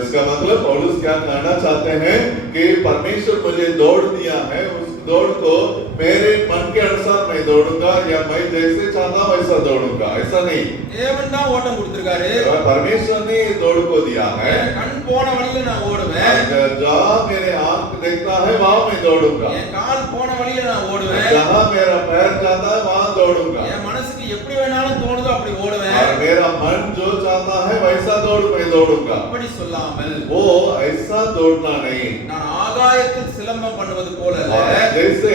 इसका मतलब पौलुस क्या कहना चाहते हैं कि परमेश्वर मुझे दौड़ दिया है, उस दौड़ को मेरे मन के अनुसार मैं दौड़ूंगा या मैं जैसे चाहता हूं वैसा दौड़ूंगा, ऐसा नहीं। தேவன் தான் ஓட்டம் கொடுத்திருக்காரு, परमेश्वर ने इस दौड़ को दिया है। கண் போன வழியில நான் ஓடுவேன், जहाँ मेरे आंख देखता है वहां मैं दौड़ूंगा, என் கால் போன வழியில நான் ஓடுவேன், जहाँ मेरा पैर जाता है वहां दौड़ूंगा, என் மனசுக்கு எப்படி வேணாலும் தோணுதோ அப்படி ஓடுவேன், और मेरा मन जो चाहता है वैसा दौड़ मैं दौड़ूंगा। அப்படி சொல்லாமல் वो ऐसा दौड़ना नहीं, நான் ஆகாயத்தில் சிலம்பம் பண்ணுவது போல அல்ல, जैसे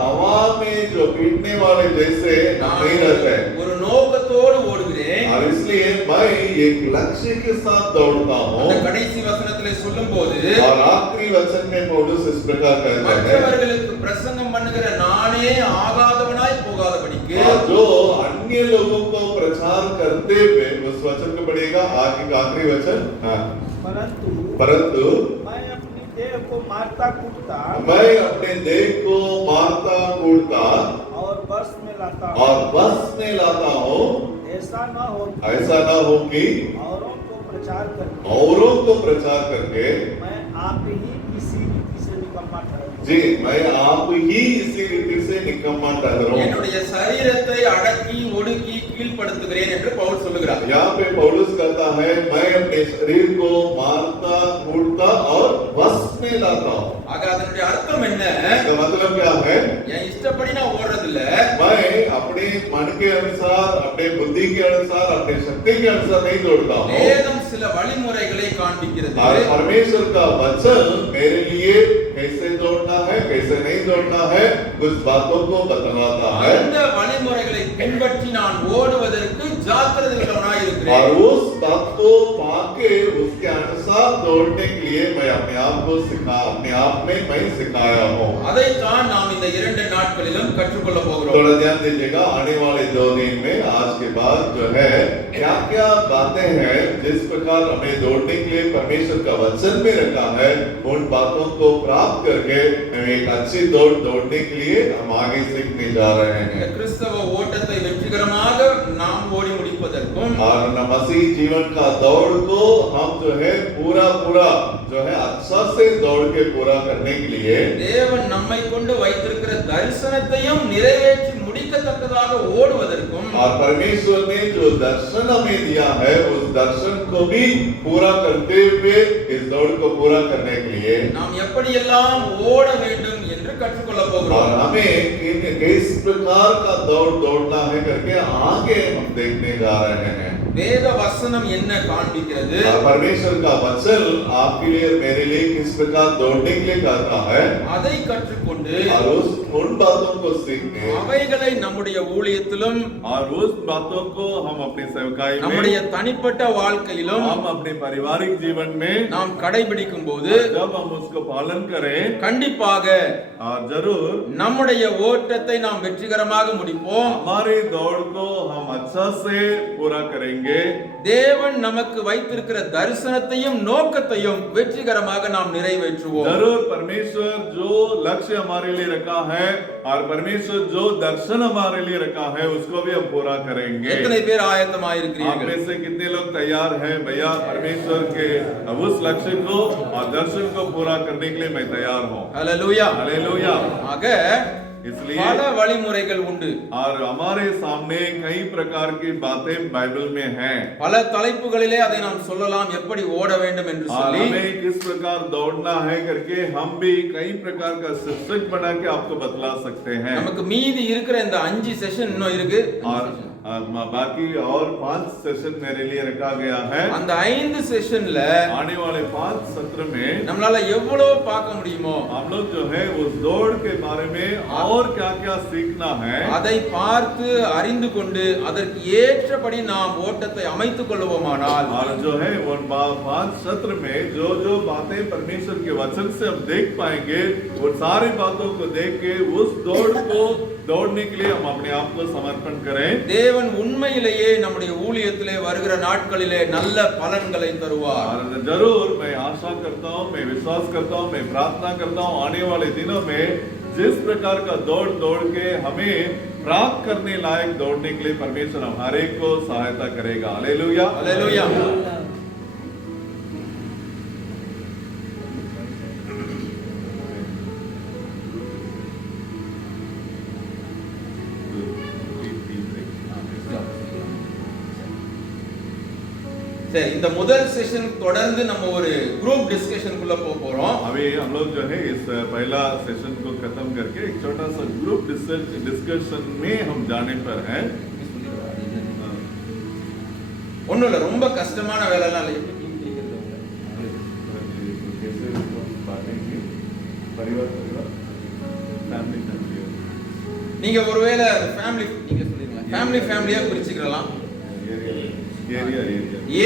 हवा में जो पीटने वाले जैसे नहीं रहते, ஒரு நோக்கத்தோடு ஓடுகிறேன். और इसलिए मैं एक लक्ष्य के साथ दौड़ता हूँ। அந்த கடைசி வசனத்திலே சொல்லும்போது, और आखिरी वचन में पौलुस इस प्रकार कहता है, மற்றவர்களுக்கு பிரசங்கம் பண்ணுகிற நானே ஆகாதவனாய் போகாதபடிக்கு, और जो अन्य लोगों को प्रचार करते हुए, उस वचन को पढ़ेगा आगे का आखिरी वचन, परंतु मैं अपनी देह को मारता कूटता, मैं अपने देह को मारता कूटता और बस में लाता हूँ, और बस में लाता हूँ, ऐसा न हो कि औरों को प्रचार करके मैं आप ही किसी रीति से निकम्मा ठहरा। जी, मैं आप ही इसी रीति से निकम्मा ठहरूं। என்னுடைய சரீரத்தை அடக்கி ஒடுக்கி கீழ்ப்படுத்துகிறேன் என்று பவுல் சொல்லுகிறார். यहाँ पे पौलुस कहता है, मैं अपने शरीर को मारता, कूटता और वश में लाता हूँ। ஆக அதனுடைய அர்த்தம் என்ன? इसका मतलब क्या है? என் இஷ்டப்படி நான் ஓடுறது இல்ல. मैं अपने मन के अनुसार, अपने बुद्धि के अनुसार, अपने शक्ति के अनुसार नहीं दौड़ता हूँ। வேதம் சில வழிமுறைகளை காண்பிக்கிறது. और परमेश्वर का वचन मेरे लिए कैसे दौड़ना है, कैसे नहीं दौड़ना है, कुछ बातों को बतलाता है। அந்த வழிமுறைகளை பின்பற்றி நான் ஓடுவதற்கு ஜாக்கிரதை உள்ளவனாய் இருக்கிறேன். और उस बात को पाके उसके अनुसार दौड़ने के लिए मैं अपने आप को अपने आप में मैं सिखाया हूँ। அதைத்தான் நாம் இந்த 2 நாட்களிலும் கற்றுக்கொள்ள போகிறோம். थोड़ा ध्यान दीजिएगा, आने वाले 2 दिन में आज के बाद जो है क्या क्या बातें हैं जिस प्रकार हमें दौड़ने के लिए परमेश्वर का वचन में रखा है, उन बातों को प्राप्त करके हम एक अच्छी दौड़ दौड़ने के लिए हम आगे सीखने जा रहे இந்த हैं। கிறிஸ்தவ ஓட்டத்தை வெற்றிகரமாக நாம் ஓடி முடிப்பதற்கும் और मसीह जीवन का दौड़ को हम जो है पूरा जो है अच्छा से दौड़ के पूरा करने के लिए தேவன் நம்மை கொண்டு வைத்திருக்கிற தரிசனத்தையும் நிறைவேற்றி முடிக்கத்தக்கதாக ஓடுவதற்கும் और परमेश्वर ने जो दर्शन हमें दिया है उस दर्शन को भी पूरा करते हुए इस दौड़ को पूरा करने के लिए நாம் எப்படியெல்லாம் ஓட வேண்டும் என்று கற்றுக்கொள்ள और போகிறோம். हमें किस प्रकार का दौड़ दौड़ना है करके आगे हम देखने जा रहे हैं। வேத வசனம் என்ன காண்பிக்கிறது? और परमेश्वर का वचन आपके लिए और मेरे लिए किस प्रकार दौड़ने के लिए कहता है அதை கற்றுக்கொண்டு और उन बातों को सीखने அவைகளை நம்முடைய ஊழியத்திலும் और उस बातों को हम अपनी सेवकाई நம்முடைய में தனிப்பட்ட வாழ்க்கையிலும் हम अपने पारिवारिक जीवन में நாம் கடைபிடிக்கும் போது जब हम उसको पालन करें கண்டிப்பாக और जरूर நம்முடைய ஓட்டத்தை நாம் வெற்றிகரமாக முடிப்போம். हमारी दौड़ को हम अच्छा से पूरा करेंगे। தேவன் நமக்கு வைத்திருக்கிற தரிசனத்தையும் நோக்கத்தையும் வெற்றிகரமாக நாம் நிறைவேற்றுவோம். जरूर परमेश्वर जो लक्ष्य हमारे लिए रखा है और परमेश्वर जो दर्शन हमारे लिए रखा है उसको भी हम पूरा करेंगे। எத்தனை பேர் आप ஆயத்தமாயிருக்கிறீர்கள்? में से कितने लोग तैयार हैं? भैया परमेश्वर के उस लक्ष्य को और दर्शन को पूरा करने के लिए मैं तैयार हूँ। ஹல்லேலூயா. हालेलुया। ஆக इसलिए பல வழிமுறைகள் உண்டு. और हमारे सामने कई प्रकार की बातें बाइबल में हैं। பல தலைப்புகளிலே அதை நாம் சொல்லலாம், எப்படி ஓட வேண்டும் என்று और சொல்லி. हमें किस प्रकार दौड़ना है करके हम भी कई प्रकार का शीर्षक बना के आपको बतला सकते हैं। நமக்கு மீதி இருக்கிற இந்த 5 செஷன் இன்னும் இருக்கு. और बाकी और 5 सेशन मेरे लिए रखा गया है। அந்த 5 செஷன்ல आने वाले 5 सत्र में நம்மளால எவ்வளவு பார்க்க முடியுமோ हम लोग जो है उस दौड़ के बारे में और क्या क्या सीखना है அதை பார்த்து அறிந்து கொண்டு அதற்கு ஏற்றபடி நாம் ஓட்டத்தை அமைத்துக் கொள்வோமானால் और जो है वो 5 सत्र में जो जो बातें परमेश्वर के वचन से हम देख पाएंगे वो सारी बातों को देख के उस दौड़ को दौड़ने के लिए हम अपने आप को समर्पण करें। தேவன் உண்மையிலேயே நம்முடைய ஊழியத்திலே வருகிற நாட்களிலே நல்ல பலன்களை தருவார். और जरूर मैं आशा करता हूँ, मैं विश्वास करता हूँ, मैं प्रार्थना करता हूँ आने वाले दिनों में जिस प्रकार का दौड़ के हमें प्राप्त करने लायक दौड़ने के लिए परमेश्वर हमारे को सहायता करेगा। हालेलुया। ஹல்லேலூயா. சரி, இந்த முதல் செஷன் தொடர்ந்து நம்ம ஒரு குரூப் டிஸ்கஷனுக்குள்ள போறோம். अभी हम लोग जो है इस पहला सेशन को खत्म करके एक छोटा सा ग्रुप डिस्कशन में हम जाने पर हैं। ஒண்ணும் இல்ல, ரொம்ப கஷ்டமான வேலைலாம் இல்ல. எப்படி டீம் ஜெயிக்கிறது कैसे उसको बांटेंगे? परिवार फैमिली நீங்க ஒருவேளை ஃபேமிலி நீங்க சொல்றீங்க ஃபேமிலியா பிரிச்சுக்கலாம். एरिया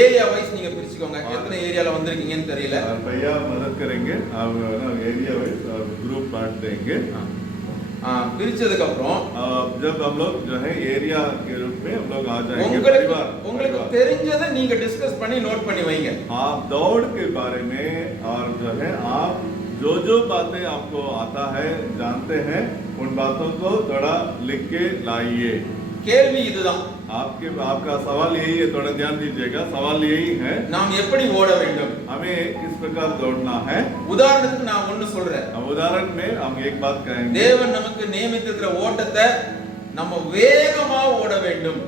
ஏரியா வைஸ் நீங்க பிரிச்சுக்கோங்க. எத்தனை ஏரியால வந்திருக்கீங்கன்னு தெரியல. भैया मदद करेंगे, आप एरिया वाइज ग्रुप बांट देंगे। பிரிச்சதுக்கு அப்புறம் जब हम लोग जो है एरिया के रूप में हम लोग आ जाएंगे। உங்களுக்கு தெரிஞ்சதை நீங்க டிஸ்கஸ் பண்ணி நோட் பண்ணி வைங்க. आप दौड़ के बारे में और जो है आप जो बातें आपको आता है जानते हैं उन बातों को थोड़ा लिख के लाइए। கேள்வி இதுதான். आपका सवाल यही है, थोड़ा ध्यान दीजिएगा, सवाल यही है நாம் எப்படி ஓட வேண்டும்? हमें किस प्रकार दौड़ना है। உதாரணத்துக்கு நான் ஒன்னு சொல்றேன். अब उदाहरण में हम एक बात कहेंगे, தேவன் நமக்கு நியமித்திருக்கிற ஓட்டத்தை நம்ம வேகமா ஓட வேண்டும்.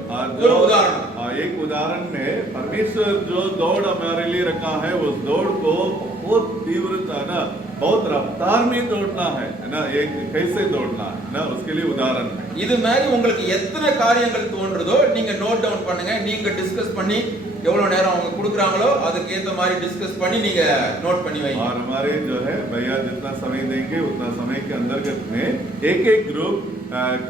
ஒரு உதாரணம், एक उदाहरण में परमेश्वर जो दौड़ हमारे लिए रखा है उस दौड़ को बहुत तीव्रता ना, बहुत रफ्तार में दौड़ना है ना, एक कैसे दौड़ना है ना, उसके लिए उदाहरण है। இது மாதிரி உங்களுக்கு எத்தனை காரியங்கள் தோன்றதோ நீங்க நோட் டவுன் பண்ணுங்க. நீங்க டிஸ்கஸ் பண்ணி எவ்வளவு நேரம் அவங்க கொடுக்குறாங்களோ அதுக்கு ஏத்த மாதிரி டிஸ்கஸ் பண்ணி நீங்க நோட் பண்ணி வைங்க. और हमारे जो है भैया जितना समय देंगे उतना समय के अंतर्गत में एक एक ग्रुप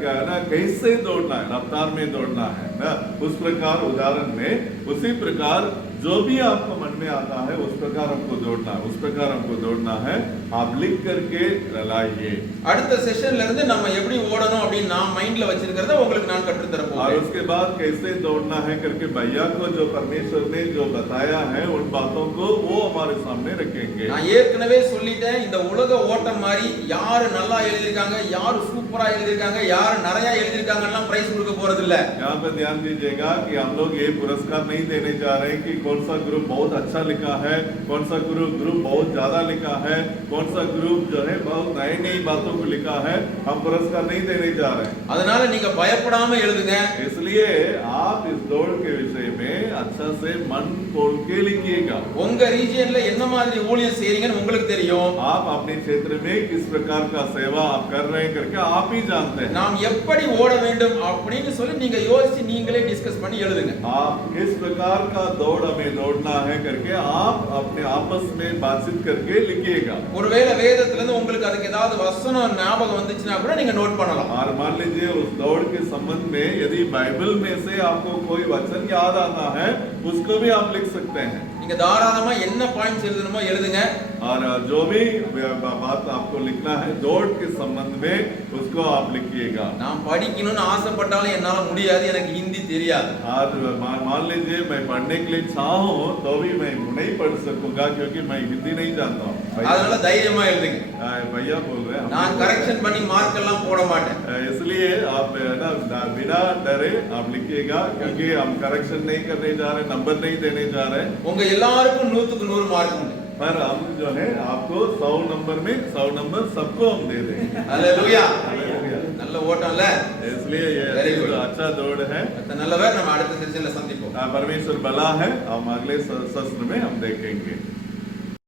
क्या ना कैसे दौड़ना है, रफ्तार में दौड़ना है ना, उस प्रकार उदाहरण में उसी प्रकार जो भी आपको मन में आता है उस प्रकार हमको दौड़ना है, उस प्रकार हमको दौड़ना है। आप लिख करके लाइए। அடுத்த செஷன்ல இருந்து நம்ம எப்படி ஓடணும் அப்படின்னு நான் மைண்ட்ல வச்சிருக்கிறத உங்களுக்கு நான் கற்று தர और போறேன். उसके बाद कैसे दौड़ना है करके भैया को जो परमेश्वर ने जो बताया है उन बातों को वो हमारे सामने रखेंगे। நான் ஏற்கனவே சொல்லிட்டேன், இந்த உலக ஓட்டம் மாதிரி யாரு நல்லா எழுதிருக்காங்க, யாரு சூப்பரா எழுதிருக்காங்க, யாரு நிறைய எழுதிருக்காங்கலாம் பிரைஸ் கொடுக்க போறது இல்ல. यहाँ पे ध्यान दीजिएगा कि हम लोग ये पुरस्कार नहीं देने जा रहे हैं कि कौन सा ग्रुप बहुत अच्छा लिखा है, कौन सा ग्रुप बहुत ज्यादा लिखा है, कौन सा ग्रुप जो है बहुत नई नई बातों को लिखा है, हम पुरस्कार नहीं देने जा रहे हैं। அதனால நீங்க பயப்படாம எழுதுங்க. इसलिए आप इस दौड़ के विषय में अच्छा से मन खोल के लिखिएगा। உங்க ரீஜியன்ல என்ன மாதிரி ஊழியம் செய்றீங்கன்னு உங்களுக்கு தெரியும். आप अपने क्षेत्र में किस प्रकार का सेवा आप कर रहे हैं करके आप ही जानते हैं। நாம் எப்படி ஓட வேண்டும் அப்படின்னு சொல்லி நீங்க யோசிச்சு நீங்களே டிஸ்கஸ் பண்ணி எழுதுங்க. आप किस प्रकार का दौड़ हमें दौड़ना है करके आप अपने आपस में बातचीत करके लिखिएगा। ஒருவேளை வேதத்துல இருந்து உங்களுக்கு அதுக்கு ஏதாவது வசனம் ஞாபகம் வந்துச்சுன்னா கூட நீங்க நோட் பண்ணலாம். और मान लीजिए उस दौड़ के संबंध में यदि बाइबल में से आपको कोई वचन याद आता है उसको भी आप लिख सकते हैं। நீங்க தாராளமா என்ன பாயிண்ட்ஸ் எழுதணுமோ எழுதுங்க. और जो भी बात आपको लिखना है दौड़ के संबंध में उसको आप लिखिएगा। நான் படிக்கணும்னு ஆசைப்பட்டாலும் என்னால முடியாது, எனக்கு ஹிந்தி தெரியாது. आज मान लीजिए मैं पढ़ने के लिए चाहूं तो भी मैं नहीं पढ़ सकूंगा क्योंकि मैं हिंदी नहीं जानता हूं। அதனால தைரியமா எழுதுங்க. भैया बोल रहे हैं நான் கரெக்ஷன் பண்ணி மார்க் எல்லாம் போட மாட்டேன். इसलिए आप ना बिना डरे आप लिखिएगा क्योंकि हम करेक्शन नहीं करने जा रहे, नंबर नहीं देने जा रहे। உங்க எல்லாருக்கும் 100க்கு 100 மார்க் உண்டு. पर हम जो है आपको 100 नंबर में 100 नंबर सबको हम दे देंगे। ஹalleluya. हालेलुया। நல்ல ஓட்டம்ல. इसलिए ये Very good. अच्छा दौड़ है। நல்லவர். நம்ம அடுத்த செஷன்ல சந்திப்போம். परमेश्वर भला है। हम अगले सत्र में हम देखेंगे।